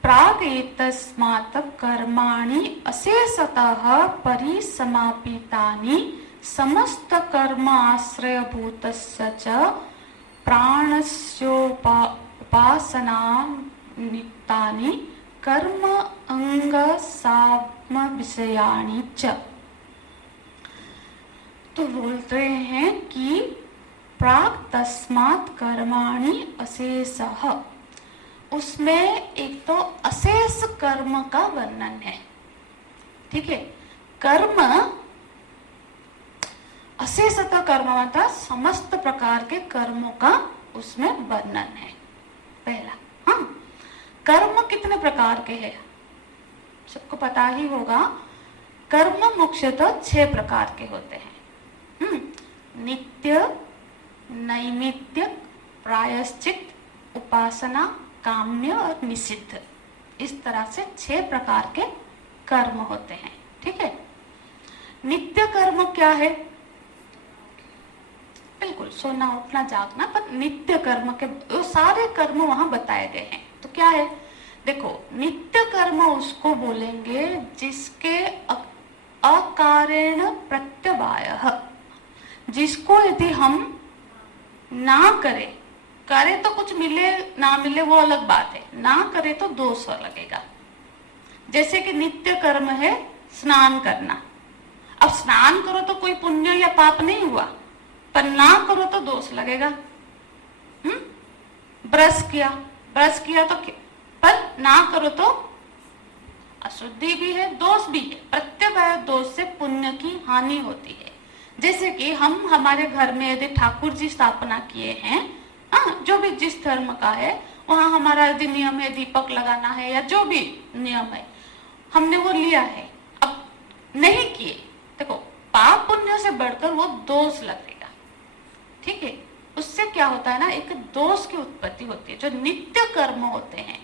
प्राग एतस्मात् कर्माणि अशेषतः परिसमापितानि समस्त कर्म आश्रयभूतस्य च प्राणस्योपासनानिमित्तानि कर्म अंग साम विषयाणि च। तो बोल रहे हैं कि प्राग तस्मात् कर्माणि अशेषः, उसमें एक तो अशेष कर्म का वर्णन है, ठीक है। कर्म अशेषतः कर्म मतलब समस्त प्रकार के कर्मों का उसमें वर्णन है पहला। हाँ, कर्म कितने प्रकार के हैं सबको पता ही होगा। कर्म मुख्यतः 6 प्रकार के होते हैं। नित्य, नैमित्तिक, प्रायश्चित, उपासना, काम्य और निषिद्ध, इस तरह से 6 प्रकार के कर्म होते हैं, ठीक है। नित्य कर्म क्या है, बिल्कुल सोना उठना जागना, पर नित्य कर्म के वो सारे कर्म वहां बताए गए हैं। तो क्या है, देखो नित्य कर्म उसको बोलेंगे जिसके अकारेण प्रत्यवायः, जिसको यदि हम ना करें, करे तो कुछ मिले ना मिले वो अलग बात है, ना करे तो दोष लगेगा। जैसे कि नित्य कर्म है स्नान करना, अब स्नान करो तो कोई पुण्य या पाप नहीं हुआ, पर ना करो तो दोष लगेगा। ब्रश किया तो पर ना करो तो अशुद्धि भी है, दोष भी है। प्रत्यवाय दोष से पुण्य की हानि होती है। जैसे कि हम हमारे घर में यदि ठाकुर जी स्थापना किए हैं, जो भी जिस धर्म का है, वहां हमारा यदि नियम है दीपक लगाना है या जो भी नियम है, हमने वो लिया है, अब नहीं किए, देखो पाप पुण्य से बढ़कर वो दोष लगेगा, ठीक है। उससे क्या होता है ना, एक दोष की उत्पत्ति होती है। जो नित्य कर्म होते हैं,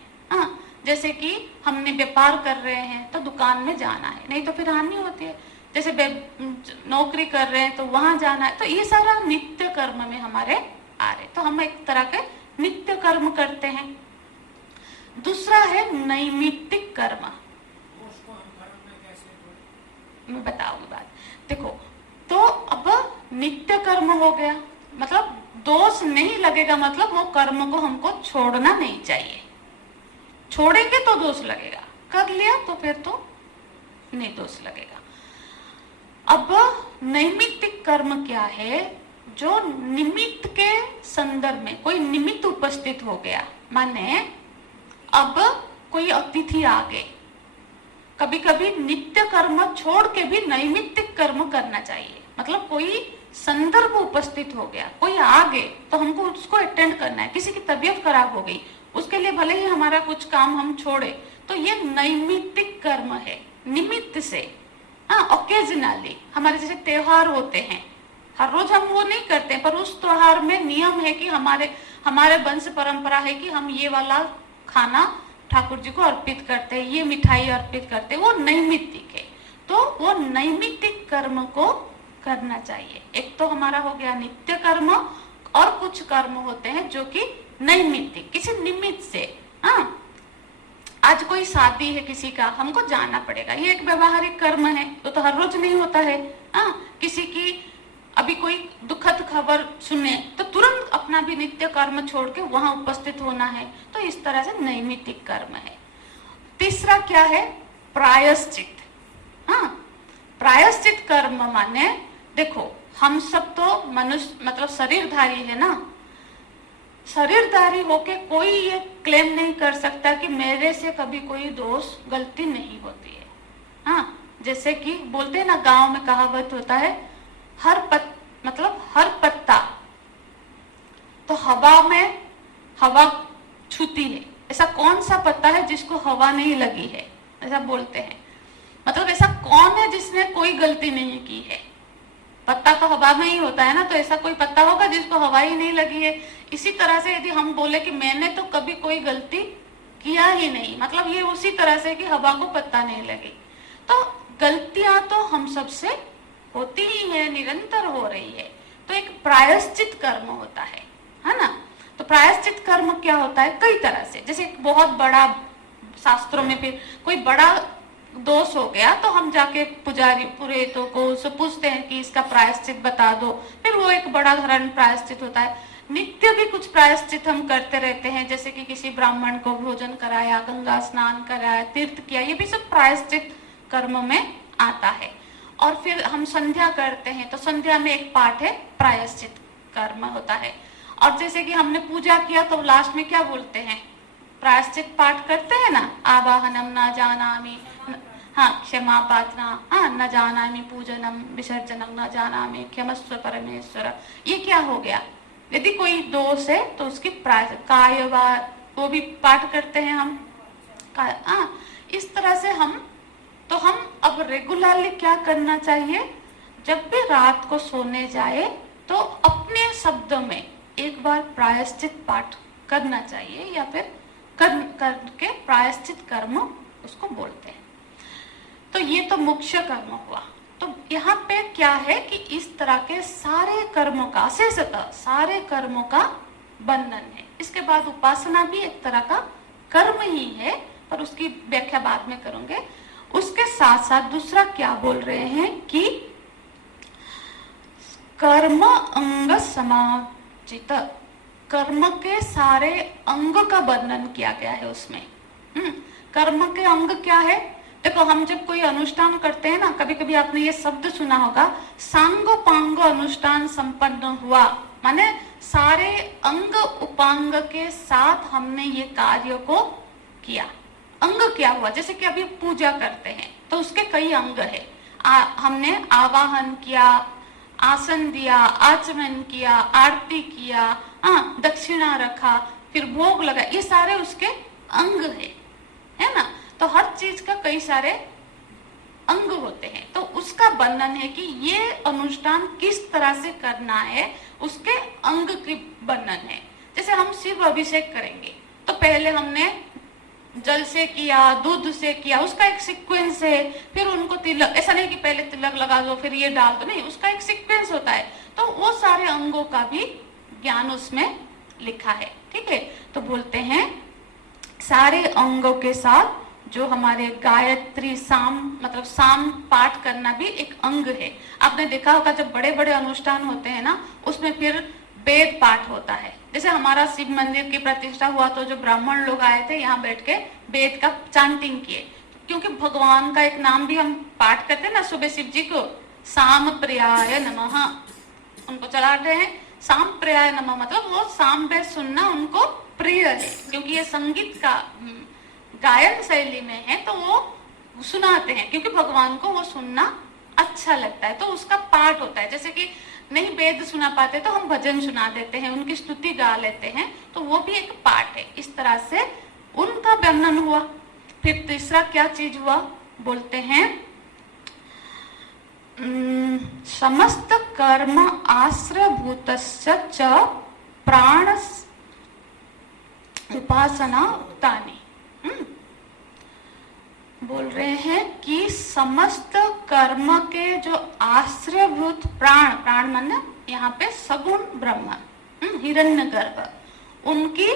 जैसे कि हमने व्यापार कर रहे हैं तो दुकान में जाना है, नहीं तो फिर हानि होती है। जैसे नौकरी कर रहे हैं तो वहां जाना है, तो ये सारा नित्य कर्म में हमारे आ रहे, तो हम एक तरह के नित्य कर्म करते हैं। दूसरा है नैमित्तिक कर्म। मैं बताऊंगी बात। देखो, तो अब नित्य कर्म हो गया, मतलब दोष नहीं लगेगा, मतलब वो कर्म को हमको छोड़ना नहीं चाहिए। छोड़ेंगे तो दोष लगेगा, कर लिया तो फिर तो नहीं दोष लगेगा। अब नैमित्तिक कर्म क्या है? जो निमित्त के संदर्भ में कोई निमित्त उपस्थित हो गया, माने अब कोई अतिथि आ गए, कभी कभी नित्य कर्म छोड़ के भी नैमित्तिक कर्म करना चाहिए। मतलब कोई संदर्भ उपस्थित हो गया, कोई आ गए तो हमको उसको अटेंड करना है। किसी की तबीयत खराब हो गई, उसके लिए भले ही हमारा कुछ काम हम छोड़े, तो ये नैमित्तिक कर्म है, निमित्त से। हाँ, ओकेजनली हमारे जैसे त्योहार होते हैं, हर रोज हम वो नहीं करते, पर उस त्योहार में नियम है कि हमारे वंश परंपरा है कि हम ये वाला खाना ठाकुर जी को अर्पित करते हैं, ये मिठाई अर्पित करते हैं, वो नैमित्तिक है। तो वो नैमित्तिक कर्म को करना चाहिए। एक तो हमारा हो गया नित्य कर्म, और कुछ कर्म होते हैं जो कि नैमित्तिक, किसी निमित्त से। हाँ, आज कोई शादी है किसी का, हमको जाना पड़ेगा, ये एक व्यवहारिक कर्म है, तो हर रोज नहीं होता है। हाँ, किसी की अभी कोई दुखद खबर सुने तो तुरंत अपना भी नित्य कर्म छोड़ के वहां उपस्थित होना है, तो इस तरह से नैमित्तिक कर्म है। तीसरा क्या है? प्रायश्चित। हाँ, प्रायश्चित कर्म माने, देखो हम सब तो मनुष्य मतलब शरीरधारी है ना, शरीरधारी होके कोई ये क्लेम नहीं कर सकता कि मेरे से कभी कोई दोष गलती नहीं होती है। हाँ, जैसे कि बोलते हैं ना, गांव में कहावत होता है, हर पत्ता तो हवा में हवा छूती है, ऐसा कौन सा पत्ता है जिसको हवा नहीं लगी है, ऐसा बोलते हैं। मतलब ऐसा कौन है जिसने कोई गलती नहीं की है? पत्ता तो हवा में ही होता है ना, तो ऐसा कोई पत्ता होगा जिसको हवा ही नहीं लगी है। इसी तरह से यदि हम बोले कि मैंने तो कभी कोई गलती किया ही नहीं, मतलब ये उसी तरह से कि हवा को पत्ता नहीं लगी। तो गलतियां तो हम सबसे होती ही है, निरंतर हो रही है। तो एक प्रायश्चित कर्म होता है ना। तो प्रायश्चित कर्म क्या होता है? कई तरह से, जैसे एक बहुत बड़ा, शास्त्रों में फिर कोई बड़ा दोष हो गया तो हम जाके पुजारी पुरोहितों को उससे पूछते हैं कि इसका प्रायश्चित बता दो, फिर वो एक बड़ा धरण प्रायश्चित होता है। नित्य भी कुछ प्रायश्चित हम करते रहते हैं, जैसे कि किसी ब्राह्मण को भोजन कराया, गंगा स्नान कराया, तीर्थ किया, ये भी सब प्रायश्चित कर्म में आता है। और फिर हम संध्या करते हैं, तो संध्या में एक पाठ है प्रायश्चित कर्म होता है। और जैसे कि हमने पूजा किया तो लास्ट में क्या बोलते हैं? प्रायश्चित पाठ करते हैं ना, आवाहनम न जानामि, हाँ, क्षमा प्रार्थना, हाँ, न जानामि पूजनम विसर्जनम न जानामि क्षमस्व परमेश्वर। ये क्या हो गया? यदि कोई दोष है तो उसकी कायवाद वो भी पाठ करते हैं हम। इस तरह से हम अब रेगुलरली क्या करना चाहिए? जब भी रात को सोने जाए तो अपने शब्द में एक बार प्रायश्चित पाठ करना चाहिए, या फिर करके प्रायश्चित कर्म उसको बोलते हैं। तो ये तो मुख्य कर्म हुआ। तो यहाँ पे क्या है कि इस तरह के सारे कर्मों का, अशेषतः सारे कर्मों का बंधन है। इसके बाद उपासना भी एक तरह का कर्म ही है, पर उसकी व्याख्या बाद में करूंगे। उसके साथ साथ दूसरा क्या बोल रहे हैं कि कर्म अंग समाचित, कर्म के सारे अंग का वर्णन किया गया है उसमें। कर्म के अंग क्या है? देखो, हम जब कोई अनुष्ठान करते हैं ना, कभी कभी आपने ये शब्द सुना होगा, सांगोपांग अनुष्ठान संपन्न हुआ, माने सारे अंग उपांग के साथ हमने ये कार्य को किया। अंग क्या हुआ? जैसे कि अभी पूजा करते हैं तो उसके कई अंग है। हमने आवाहन किया, आसन दिया, आचमन किया, आरती किया, दक्षिणा रखा, फिर भोग लगा, ये सारे उसके अंग है ना। तो हर चीज का कई सारे अंग होते हैं, तो उसका वर्णन है कि ये अनुष्ठान किस तरह से करना है, उसके अंग की वर्णन है। जैसे हम शिव अभिषेक करेंगे तो पहले हमने जल से किया, दूध से किया, उसका एक सीक्वेंस है। फिर उनको तिलक, ऐसा नहीं कि पहले तिलक लगा दो फिर ये डाल दो, नहीं, उसका एक सीक्वेंस होता है। तो वो सारे अंगों का भी ज्ञान उसमें लिखा है। ठीक है, तो बोलते हैं सारे अंगों के साथ जो हमारे गायत्री साम, मतलब साम पाठ करना भी एक अंग है। आपने देखा होगा जब बड़े बड़े अनुष्ठान होते हैं ना, उसमें फिर वेद पाठ होता है। जैसे हमारा शिव मंदिर की प्रतिष्ठा हुआ तो जो ब्राह्मण लोग आए थे यहाँ बैठ के वेद का चांटिंग किए, क्योंकि भगवान का एक नाम भी हम पाठ करते हैं ना सुबह शिव जी को, साम प्रियाय नमः, उनको चलाते हैं साम प्रियाय नमः, मतलब वो साम वेद सुनना उनको प्रिय है, क्योंकि ये संगीत का गायन शैली में है तो वो सुनाते हैं, क्योंकि भगवान को वो सुनना अच्छा लगता है, तो उसका पाठ होता है। जैसे कि नहीं वेद सुना पाते तो हम भजन सुना देते हैं, उनकी स्तुति गा लेते हैं, तो वो भी एक पाठ है। इस तरह से उनका वर्णन हुआ। फिर तीसरा क्या चीज हुआ, बोलते हैं समस्त कर्म आश्रयभूतस्य च प्राण उपासना उक्तानि। बोल रहे हैं कि समस्त कर्म के जो आश्रयभूत प्राण, प्राण माने यहाँ पे सगुण ब्रह्म, हिरण्यगर्भ, उनकी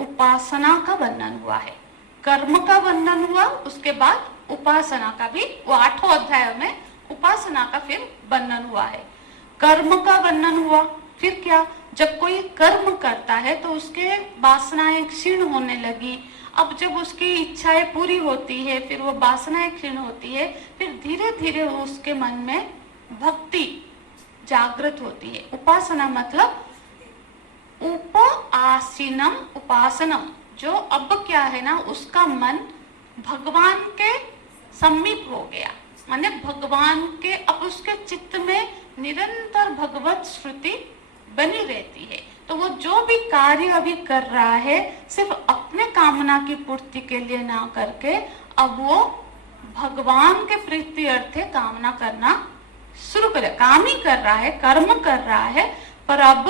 उपासना का वर्णन हुआ है। कर्म का वर्णन हुआ, उसके बाद उपासना का भी, वो 8वें अध्याय में उपासना का फिर वर्णन हुआ है। कर्म का वर्णन हुआ, फिर क्या, जब कोई कर्म करता है तो उसके वासनाएं क्षीण होने लगी। अब जब उसकी इच्छाएं पूरी होती है, फिर वो वासनाएं क्षीण होती है, फिर धीरे धीरे उसके मन में भक्ति जागृत होती है। उपासना मतलब उपासीनम उपासनम, जो अब क्या है ना, उसका मन भगवान के समीप हो गया, माने भगवान के, अब उसके चित्त में निरंतर भगवत श्रुति बनी रहती है। तो वो जो भी कार्य अभी कर रहा है सिर्फ अपने कामना की पूर्ति के लिए ना करके अब वो भगवान के प्रीति अर्थे कामना करना शुरू करे। काम ही कर रहा है, कर्म कर रहा है, पर अब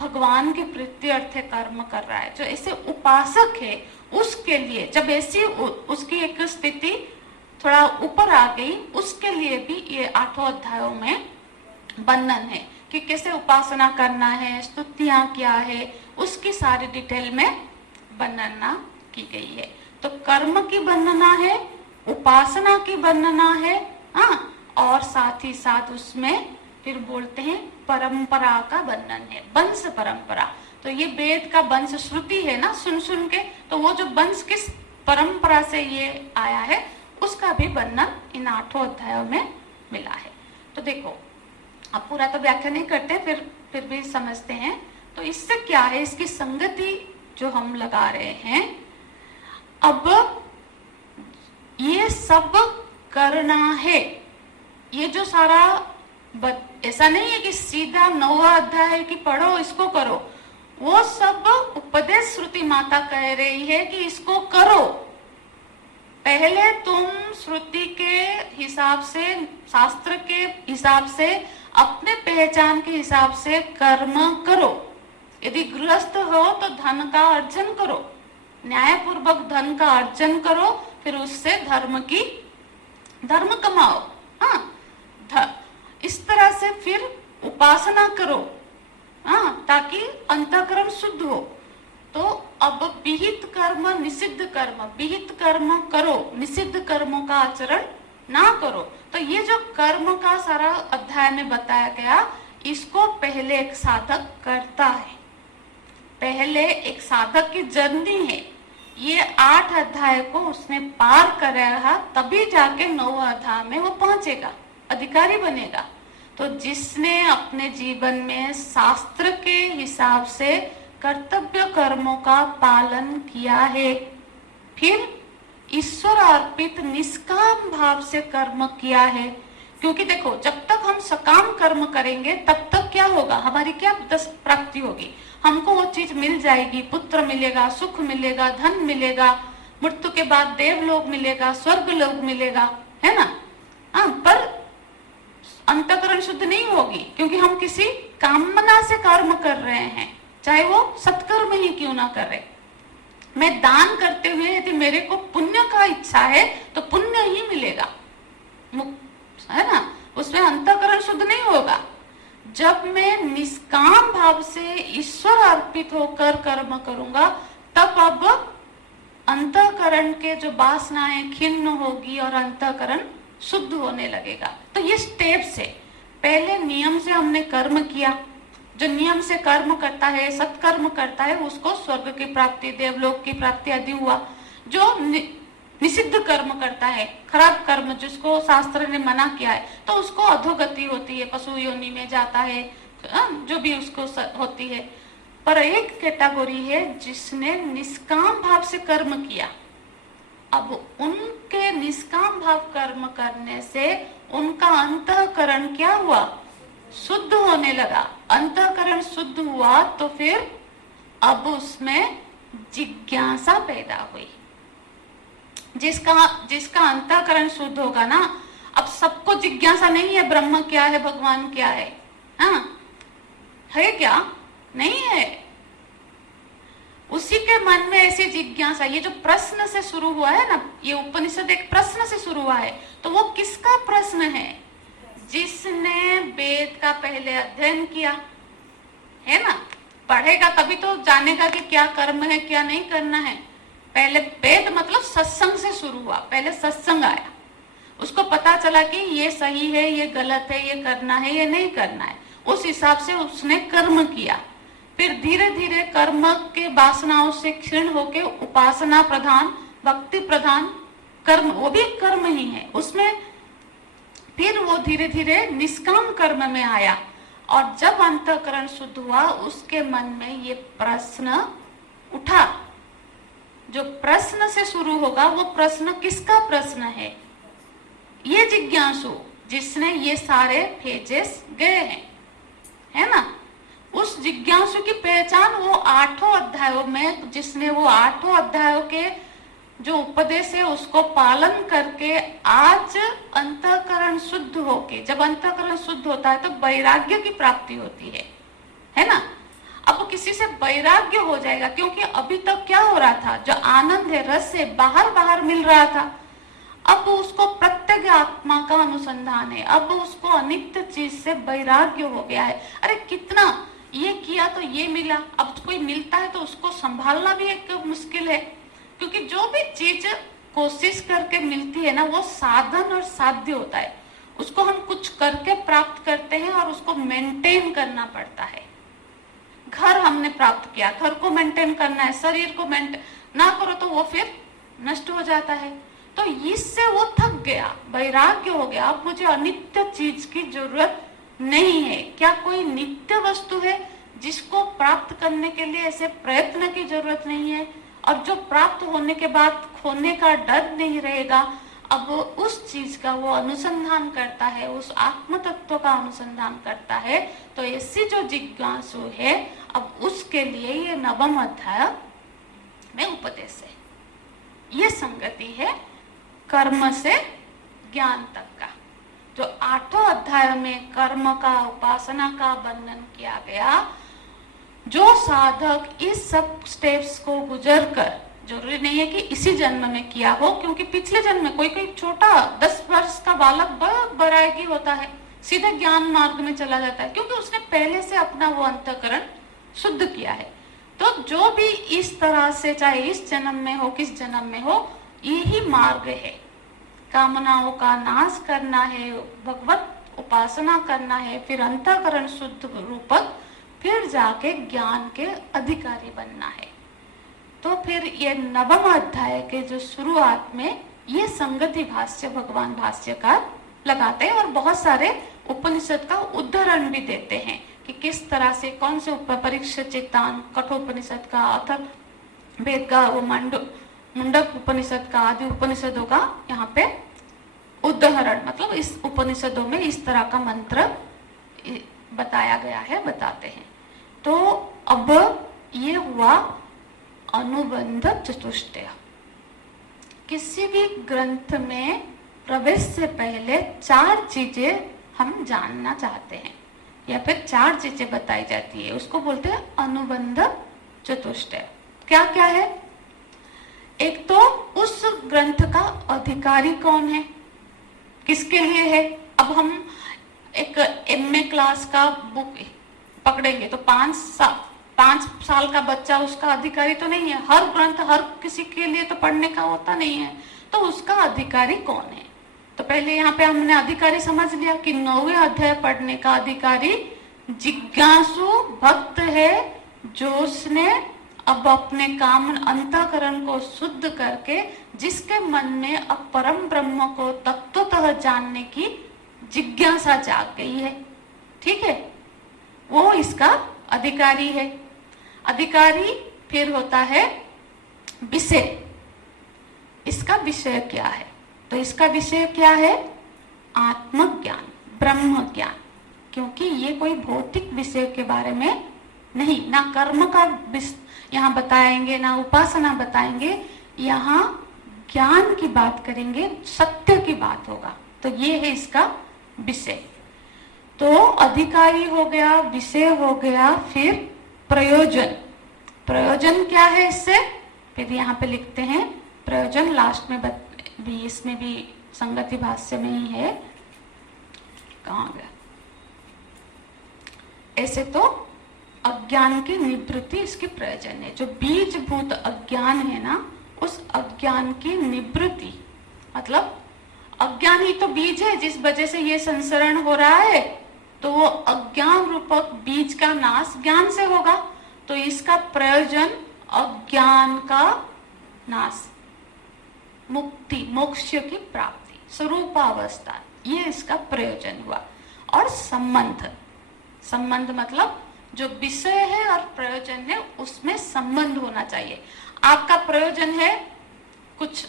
भगवान के प्रीति अर्थे कर्म कर रहा है। जो ऐसे उपासक है उसके लिए, जब ऐसी उसकी एक स्थिति थोड़ा ऊपर आ गई, उसके लिए भी ये 8 अध्यायों में वर्णन है कि कैसे उपासना करना है, स्तुतियां क्या है, उसकी सारी डिटेल में वर्णना की गई है। तो कर्म की वर्णना है, उपासना की वर्णना है, हाँ, और साथ ही साथ उसमें फिर बोलते हैं परंपरा का वर्णन है, वंश परंपरा। तो ये वेद का वंश श्रुति है ना, सुन सुन के, तो वो जो वंश किस परंपरा से ये आया है उसका भी वर्णन इन 8 अध्यायों में मिला है। तो देखो, अब पूरा तो व्याख्या नहीं करते, फिर भी समझते हैं। तो इससे क्या है, इसकी संगति जो हम लगा रहे हैं, अब ये सब करना है, ये जो सारा ऐसा नहीं है कि सीधा 9वां अध्याय की पढ़ो इसको करो, वो सब उपदेश श्रुति माता कह रही है कि इसको करो। पहले तुम श्रुति के हिसाब से, शास्त्र के हिसाब से, अपने पहचान के हिसाब से कर्म करो। यदि गृहस्थ हो तो धन का अर्जन करो, न्यायपूर्वक धन का अर्जन करो, फिर उससे धर्म कमाओ। हाँ, इस तरह से फिर उपासना करो, हाँ, ताकि अंतःकरण शुद्ध हो। तो अब विहित कर्म निषिद्ध कर्म, विहित कर्म करो, निषिद्ध कर्मों का आचरण ना करो। तो ये जो कर्म का सारा अध्याय में बताया गया, इसको पहले एक साधक करता है, पहले एक साधक की जर्नी है। ये 8 अध्याय को उसने पार करेगा, तभी जाके 9वें अध्याय में वो पहुंचेगा, अधिकारी बनेगा। तो जिसने अपने जीवन में शास्त्र के हिसाब से कर्तव्य कर्मों का पालन किया है, फिर ईश्वर अर्पित निष्काम भाव से कर्म किया है। क्योंकि देखो, जब तक हम सकाम कर्म करेंगे तब तक क्या होगा, हमारी क्या प्राप्ति होगी, हमको वो चीज मिल जाएगी, पुत्र मिलेगा, सुख मिलेगा, धन मिलेगा, मृत्यु के बाद देवलोक मिलेगा, स्वर्ग लोक मिलेगा, है ना। हाँ, पर अंतःकरण शुद्ध नहीं होगी, क्योंकि हम किसी कामना से कर्म कर रहे हैं, चाहे वो सत्कर्म ही क्यों ना कर रहे। मैं दान करते हुए यदि मेरे को पुण्य का इच्छा है तो पुण्य ही मिलेगा, है ना, उसमें अंतःकरण शुद्ध नहीं होगा। जब मैं निष्काम भाव से ईश्वर अर्पित होकर कर्म करूंगा तब अब अंतःकरण के जो वासनाएं खिन्न होगी और अंतःकरण शुद्ध होने लगेगा। तो ये स्टेप्स है। पहले नियम से हमने कर्म किया, जो नियम से कर्म करता है, सत्कर्म करता है, उसको स्वर्ग की प्राप्ति, देवलोक की प्राप्ति आदि हुआ। जो निषिद्ध कर्म करता है, खराब कर्म जिसको शास्त्र ने मना किया है, तो उसको अधोगति होती है, पशु योनि में जाता है, जो भी उसको होती है। पर एक कैटेगरी है जिसने निष्काम भाव से कर्म किया। अब उनके निष्काम भाव कर्म करने से उनका अंतःकरण क्या हुआ, शुद्ध होने लगा। अंतःकरण शुद्ध हुआ तो फिर अब उसमें जिज्ञासा पैदा हुई। जिसका अंतःकरण शुद्ध होगा ना, अब सबको जिज्ञासा नहीं है ब्रह्म क्या है, भगवान क्या है, हाँ है क्या, नहीं है। उसी के मन में ऐसी जिज्ञासा, ये जो प्रश्न से शुरू हुआ है ना, ये उपनिषद एक प्रश्न से शुरू हुआ है। तो वो किसका प्रश्न है, जिसने वेद का पहले अध्ययन किया है ना, पढ़ेगा तभी तो जानेगा कि क्या कर्म है क्या नहीं करना है। पहले वेद मतलब सत्संग से शुरू हुआ, पहले सत्संग आया, उसको पता चला कि ये सही है, ये गलत है, ये करना है, ये नहीं करना है। उस हिसाब से उसने कर्म किया। फिर धीरे धीरे कर्म के वासनाओं से क्षीण होके उपासना प्रधान, भक्ति प्रधान कर्म, वो भी कर्म ही है उसमें। फिर वो धीरे धीरे निष्काम कर्म में आया, और जब अंतःकरण शुद्ध हुआ उसके मन में ये प्रश्न उठा। जो प्रश्न से शुरू होगा वो प्रश्न किसका प्रश्न है, ये जिज्ञासु जिसने ये सारे फेजेस गए हैं, है ना। उस जिज्ञासु की पहचान वो 8 अध्यायों में, जिसने वो 8 अध्यायों के जो उपदेश है उसको पालन करके आज अंतःकरण शुद्ध होके, जब अंतःकरण शुद्ध होता है तो वैराग्य की प्राप्ति होती है ना। अब किसी से वैराग्य हो जाएगा, क्योंकि अभी तक क्या हो रहा था, जो आनंद है रस से बाहर बाहर मिल रहा था, अब उसको प्रत्येक आत्मा का अनुसंधान है, अब उसको अनित्य चीज से वैराग्य हो गया है। अरे कितना ये किया तो ये मिला, अब कोई मिलता है तो उसको संभालना भी एक मुश्किल है, क्योंकि जो भी चीज कोशिश करके मिलती है ना वो साधन और साध्य होता है, उसको हम कुछ करके प्राप्त करते हैं और उसको मेंटेन करना पड़ता है। घर हमने प्राप्त किया, घर को मेंटेन करना है, शरीर को मेंटेन ना करो तो वो फिर नष्ट हो जाता है। तो इससे वो थक गया, वैराग्य हो गया, अब मुझे अनित्य चीज की जरूरत नहीं है। क्या कोई नित्य वस्तु है जिसको प्राप्त करने के लिए ऐसे प्रयत्न की जरूरत नहीं है, और जो प्राप्त होने के बाद खोने का डर नहीं रहेगा। अब उस चीज का वो अनुसंधान करता है, उस आत्म तत्व का अनुसंधान करता है। तो ऐसी जो जिज्ञासु है, अब उसके लिए ये 9वां अध्याय में उपदेश है। ये संगति है कर्म से ज्ञान तक का। जो 8 अध्याय में कर्म का, उपासना का वर्णन किया गया, जो साधक इस सब स्टेप्स को गुजर कर, जरूरी नहीं है कि इसी जन्म में किया हो, क्योंकि पिछले जन्म में कोई छोटा 10 वर्ष का बालक बहुत बरागी होता है, सीधे ज्ञान मार्ग में चला जाता है, क्योंकि उसने पहले से अपना वो अंतःकरण शुद्ध किया है। तो जो भी इस तरह से, चाहे इस जन्म में हो किस जन्म में हो, यही मार्ग है। कामनाओं का नाश करना है, भगवत उपासना करना है, फिर अंतःकरण शुद्ध रूपक, फिर जाके ज्ञान के अधिकारी बनना है। तो फिर ये 9वां अध्याय के जो शुरुआत में ये संगति भाष्य भगवान भाष्यकार लगाते हैं, और बहुत सारे उपनिषद का उदाहरण भी देते हैं कि किस तरह से, कौन से परीक्षा चित्तान, कठोपनिषद का, अथर्व वेद का, वो मुंडक उपनिषद का, आदि उपनिषदों का यहाँ पे उदाहरण, मतलब इस उपनिषदों में इस तरह का मंत्र बताया गया है, बताते हैं। तो अब ये हुआ अनुबंध चतुष्टय। किसी भी ग्रंथ में प्रवेश से पहले 4 चीजें हम जानना चाहते हैं, या फिर 4 चीजें बताई जाती है, उसको बोलते हैं अनुबंध चतुष्टय। क्या क्या है? एक तो उस ग्रंथ का अधिकारी कौन है, किसके लिए है। अब हम एक एमए क्लास का बुक पकड़ेंगे तो 5 साल का बच्चा उसका अधिकारी तो नहीं है। हर ग्रंथ हर किसी के लिए तो पढ़ने का होता नहीं है, तो उसका अधिकारी कौन है। तो पहले यहाँ पे हमने अधिकारी समझ लिया कि 9वें अध्याय पढ़ने का अधिकारी जिज्ञासु भक्त है, जो उसने अब अपने काम अंतःकरण को शुद्ध करके जिसके मन में अब परम ब्रह्म को तत्वतः जानने की जिज्ञासा जाग गई है, ठीक है, वो इसका अधिकारी है। अधिकारी फिर होता है विषय। इसका विषय क्या है, तो इसका विषय क्या है, आत्मज्ञान, ब्रह्म ज्ञान। क्योंकि ये कोई भौतिक विषय के बारे में नहीं, ना कर्म का यहाँ बताएंगे, ना उपासना बताएंगे, यहाँ ज्ञान की बात करेंगे, सत्य की बात होगा। तो ये है इसका विषय। तो अधिकारी हो गया, विषय हो गया, फिर प्रयोजन। प्रयोजन क्या है इससे, फिर यहाँ पे लिखते हैं प्रयोजन, लास्ट में भी, इसमें भी संगति भाष्य में ही है, कहाँ गया। ऐसे तो अज्ञान की निवृत्ति इसकी प्रयोजन है। जो बीजभूत अज्ञान है ना, उस अज्ञान की निवृत्ति, मतलब अज्ञान ही तो बीज है जिस वजह से ये संसरण हो रहा है, तो वो अज्ञान रूपक बीज का नाश ज्ञान से होगा। तो इसका प्रयोजन अज्ञान का नाश, मुक्ति, मोक्ष की प्राप्ति, स्वरूपावस्था, ये इसका प्रयोजन हुआ। और संबंध, संबंध मतलब जो विषय है और प्रयोजन है उसमें संबंध होना चाहिए। आपका प्रयोजन है कुछ,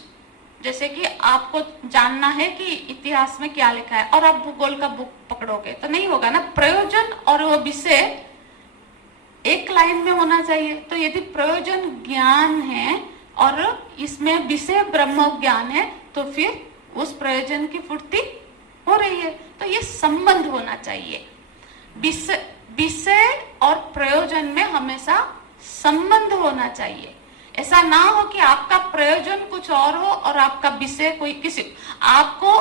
जैसे कि आपको जानना है कि इतिहास में क्या लिखा है, और आप भूगोल का बुक पकड़ोगे तो नहीं होगा ना। प्रयोजन और वो विषय एक लाइन में होना चाहिए। तो यदि प्रयोजन ज्ञान है और इसमें विषय ब्रह्म ज्ञान है, तो फिर उस प्रयोजन की पूर्ति हो रही है। तो ये संबंध होना चाहिए। विषय और प्रयोजन में हमेशा संबंध होना चाहिए। ऐसा ना हो कि आपका प्रयोजन कुछ और हो और आपका विषय कोई किसी, आपको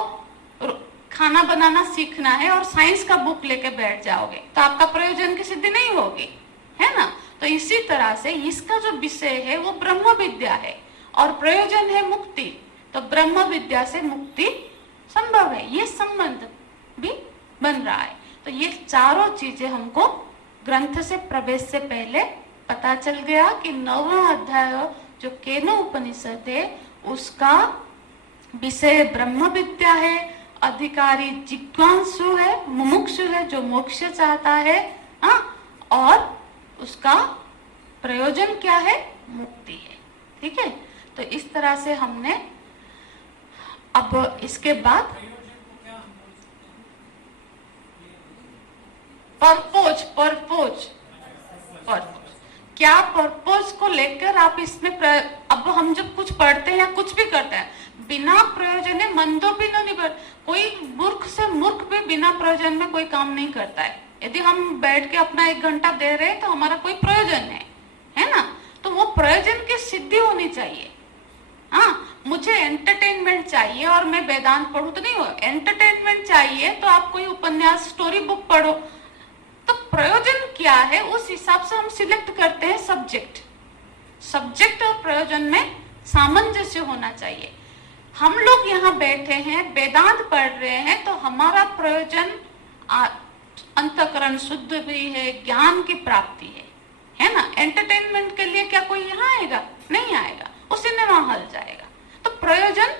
खाना बनाना सीखना है और साइंस का बुक लेके बैठ जाओगे तो आपका प्रयोजन की सिद्धि नहीं होगी, है ना। तो इसी तरह से इसका जो विषय है वो ब्रह्म विद्या है और प्रयोजन है मुक्ति। तो ब्रह्म विद्या से मुक्ति संभव है, ये संबंध भी बन रहा है। तो ये चारों चीजें हमको ग्रंथ से प्रवेश से पहले पता चल गया कि 9वां अध्याय जो केनो उपनिषद है उसका विषय ब्रह्म विद्या है, अधिकारी जिज्ञासु है, मुमुक्षु है जो मोक्ष चाहता है, और उसका प्रयोजन क्या है, मुक्ति है। ठीक है, तो इस तरह से हमने अब इसके बाद परपोज क्या पर्पज को लेकर आप इसमें अब हम जब कुछ पढ़ते हैं या कुछ भी करते हैं बिना प्रयोजन है मंदो भी न निबर। कोई मूर्ख से मूर्ख भी बिना प्रयोजन में कोई काम नहीं करता है। यदि हम बैठ के अपना 1 घंटा दे रहे हैं तो हमारा कोई प्रयोजन है ना, तो वो प्रयोजन की सिद्धि होनी चाहिए। हाँ, मुझे एंटरटेनमेंट चाहिए और मैं वेदांत पढ़ूं तो नहीं हो। एंटरटेनमेंट चाहिए तो आप कोई उपन्यास स्टोरी बुक पढ़ो। तो प्रयोजन क्या है उस हिसाब से हम सिलेक्ट करते हैं सब्जेक्ट और प्रयोजन में सामंजस्य होना चाहिए। हम लोग यहाँ बैठे हैं वेदांत पढ़ रहे हैं तो हमारा प्रयोजन अंतःकरण शुद्ध भी है, ज्ञान की प्राप्ति है ना। एंटरटेनमेंट के लिए क्या कोई यहाँ आएगा? नहीं आएगा, वो सिनेमा हॉल जाएगा। तो प्रयोजन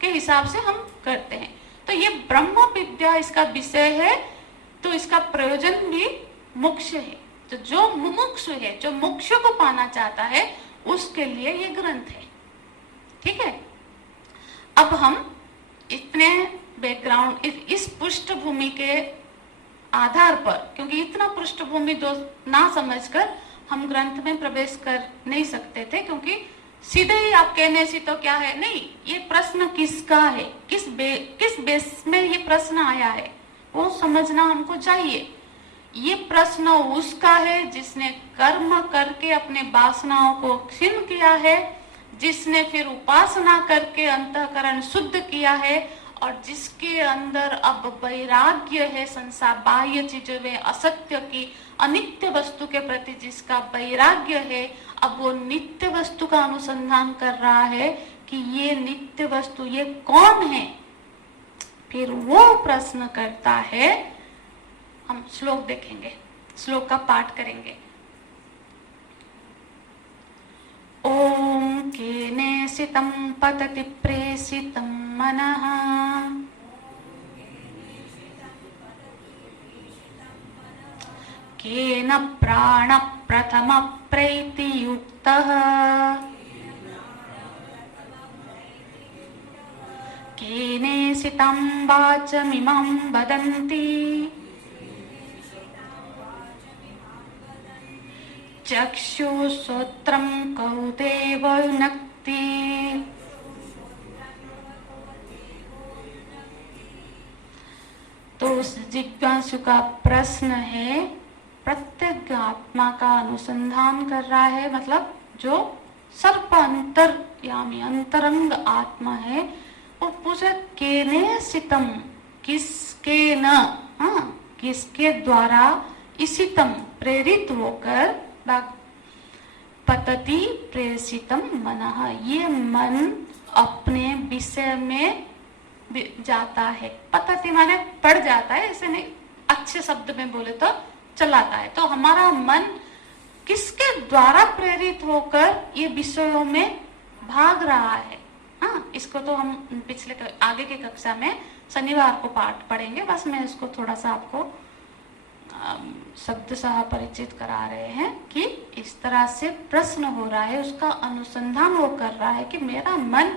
के हिसाब से हम करते हैं। तो ये ब्रह्म विद्या इसका विषय है, तो इसका प्रयोजन भी मोक्ष है। तो जो मुमुक्षु है, जो मोक्ष को पाना चाहता है, उसके लिए ये ग्रंथ है। ठीक है, अब हम इतने बैकग्राउंड इस पृष्ठभूमि के आधार पर, क्योंकि इतना पृष्ठभूमि ना समझकर हम ग्रंथ में प्रवेश कर नहीं सकते थे, क्योंकि सीधे ही आप कहने से तो क्या है, नहीं, ये प्रश्न किसका है, किस बेस में ये प्रश्न आया है वो समझना हमको चाहिए। ये प्रश्न उसका है जिसने कर्म करके अपने वासनाओं को क्षीण किया है, जिसने फिर उपासना करके अंतःकरण शुद्ध किया है और जिसके अंदर अब वैराग्य है संसार बाह्य चीजों में असत्य की अनित्य वस्तु के प्रति जिसका वैराग्य है, अब वो नित्य वस्तु का अनुसंधान कर रहा है कि ये नित्य वस्तु ये कौन है। फिर वो प्रश्न करता है, हम श्लोक देखेंगे, श्लोक का पाठ करेंगे। ओम केनेसितं पतति प्रेषितं मनः केन प्राण प्रथम प्रैति युक्तः केनेसितं वाचमिमं वदन्ति चक्षुश्रोत्रं कौदेव युनक्ति। तो उस जिज्ञासु का प्रश्न है, प्रत्येक आत्मा का अनुसंधान कर रहा है, मतलब जो सर्प अंतर्यामी अंतरंग आत्मा है, वो पूछे केने सितम, किसके न, किसके द्वारा इसितम प्रेरित होकर पतति प्रेषितम मनः, ये मन अपने विषय में जाता है। पतति माने पड़ जाता है, ऐसे नहीं, अच्छे शब्द में बोले तो चलाता है। तो हमारा मन किसके द्वारा प्रेरित होकर ये विषयों में भाग रहा है। हाँ, इसको तो हम पिछले आगे की कक्षा में शनिवार को पाठ पढ़ेंगे। बस मैं इसको थोड़ा सा आपको शब्द सह परिचित करा रहे हैं कि इस तरह से प्रश्न हो रहा है, उसका अनुसंधान वो कर रहा है कि मेरा मन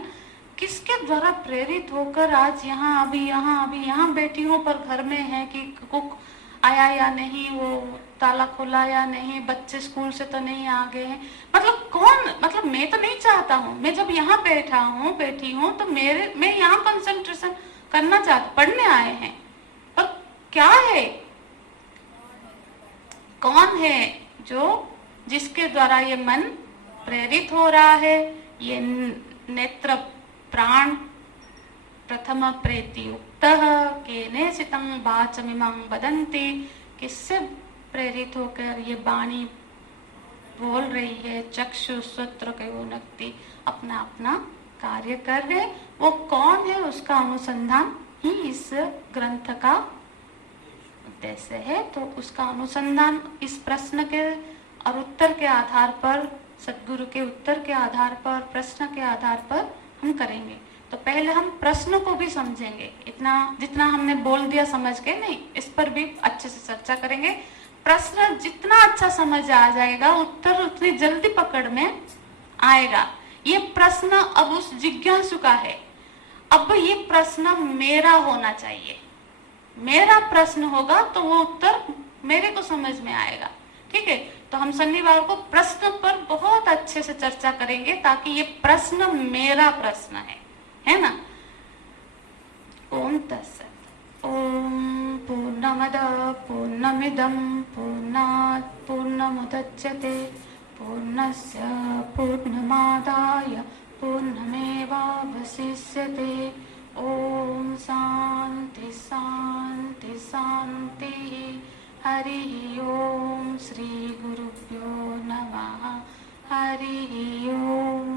किसके द्वारा प्रेरित होकर आज अभी यहाँ बैठी हूँ, पर घर में है कि कुक आया या नहीं, वो ताला खोला या नहीं, बच्चे स्कूल से तो नहीं आ गए हैं, मतलब कौन, मतलब मैं तो नहीं चाहता हूँ, मैं जब यहाँ बैठी हूँ तो मैं यहाँ कंसंट्रेशन करना चाहता, पढ़ने आए हैं, पर क्या है, कौन है जो जिसके द्वारा ये मन प्रेरित हो रहा है। ये नेत्र प्राण प्रथम प्रेति युक्तः केनेसितं वाचमिमं वदन्ति, किससे प्रेरित होकर ये वाणी बोल रही है, चक्षु श्रोत्र युनक्ति, अपना अपना कार्य कर रहे, वो कौन है, उसका अनुसंधान ही इस ग्रंथ का उद्देश्य है। तो उसका अनुसंधान इस प्रश्न के और उत्तर के आधार पर, सद्गुरु के उत्तर के आधार पर, प्रश्न के आधार पर हम करेंगे। तो पहले हम प्रश्न को भी समझेंगे, इतना जितना हमने बोल दिया समझ के नहीं, इस पर भी अच्छे से चर्चा करेंगे। प्रश्न जितना अच्छा समझ आ जाएगा, उत्तर उतनी जल्दी पकड़ में आएगा। ये प्रश्न अब उस जिज्ञासु का है, अब ये प्रश्न मेरा होना चाहिए, मेरा प्रश्न होगा तो वो उत्तर मेरे को समझ में आएगा। ठीक है, तो हम शनिवार को प्रश्न पर बहुत अच्छे से चर्चा करेंगे, ताकि ये प्रश्न मेरा प्रश्न है ना। ओम तत्सत। ओम पूर्णमद पूर्णमिदं पूर्णात् पूर्णमुदच्यते पूर्णस्य पूर्णमादाय पूर्णमेवावशिष्यते। ओम शांति शांति शांति। हरि ओम। श्री गुरुभ्यो नमः। हरि ओम।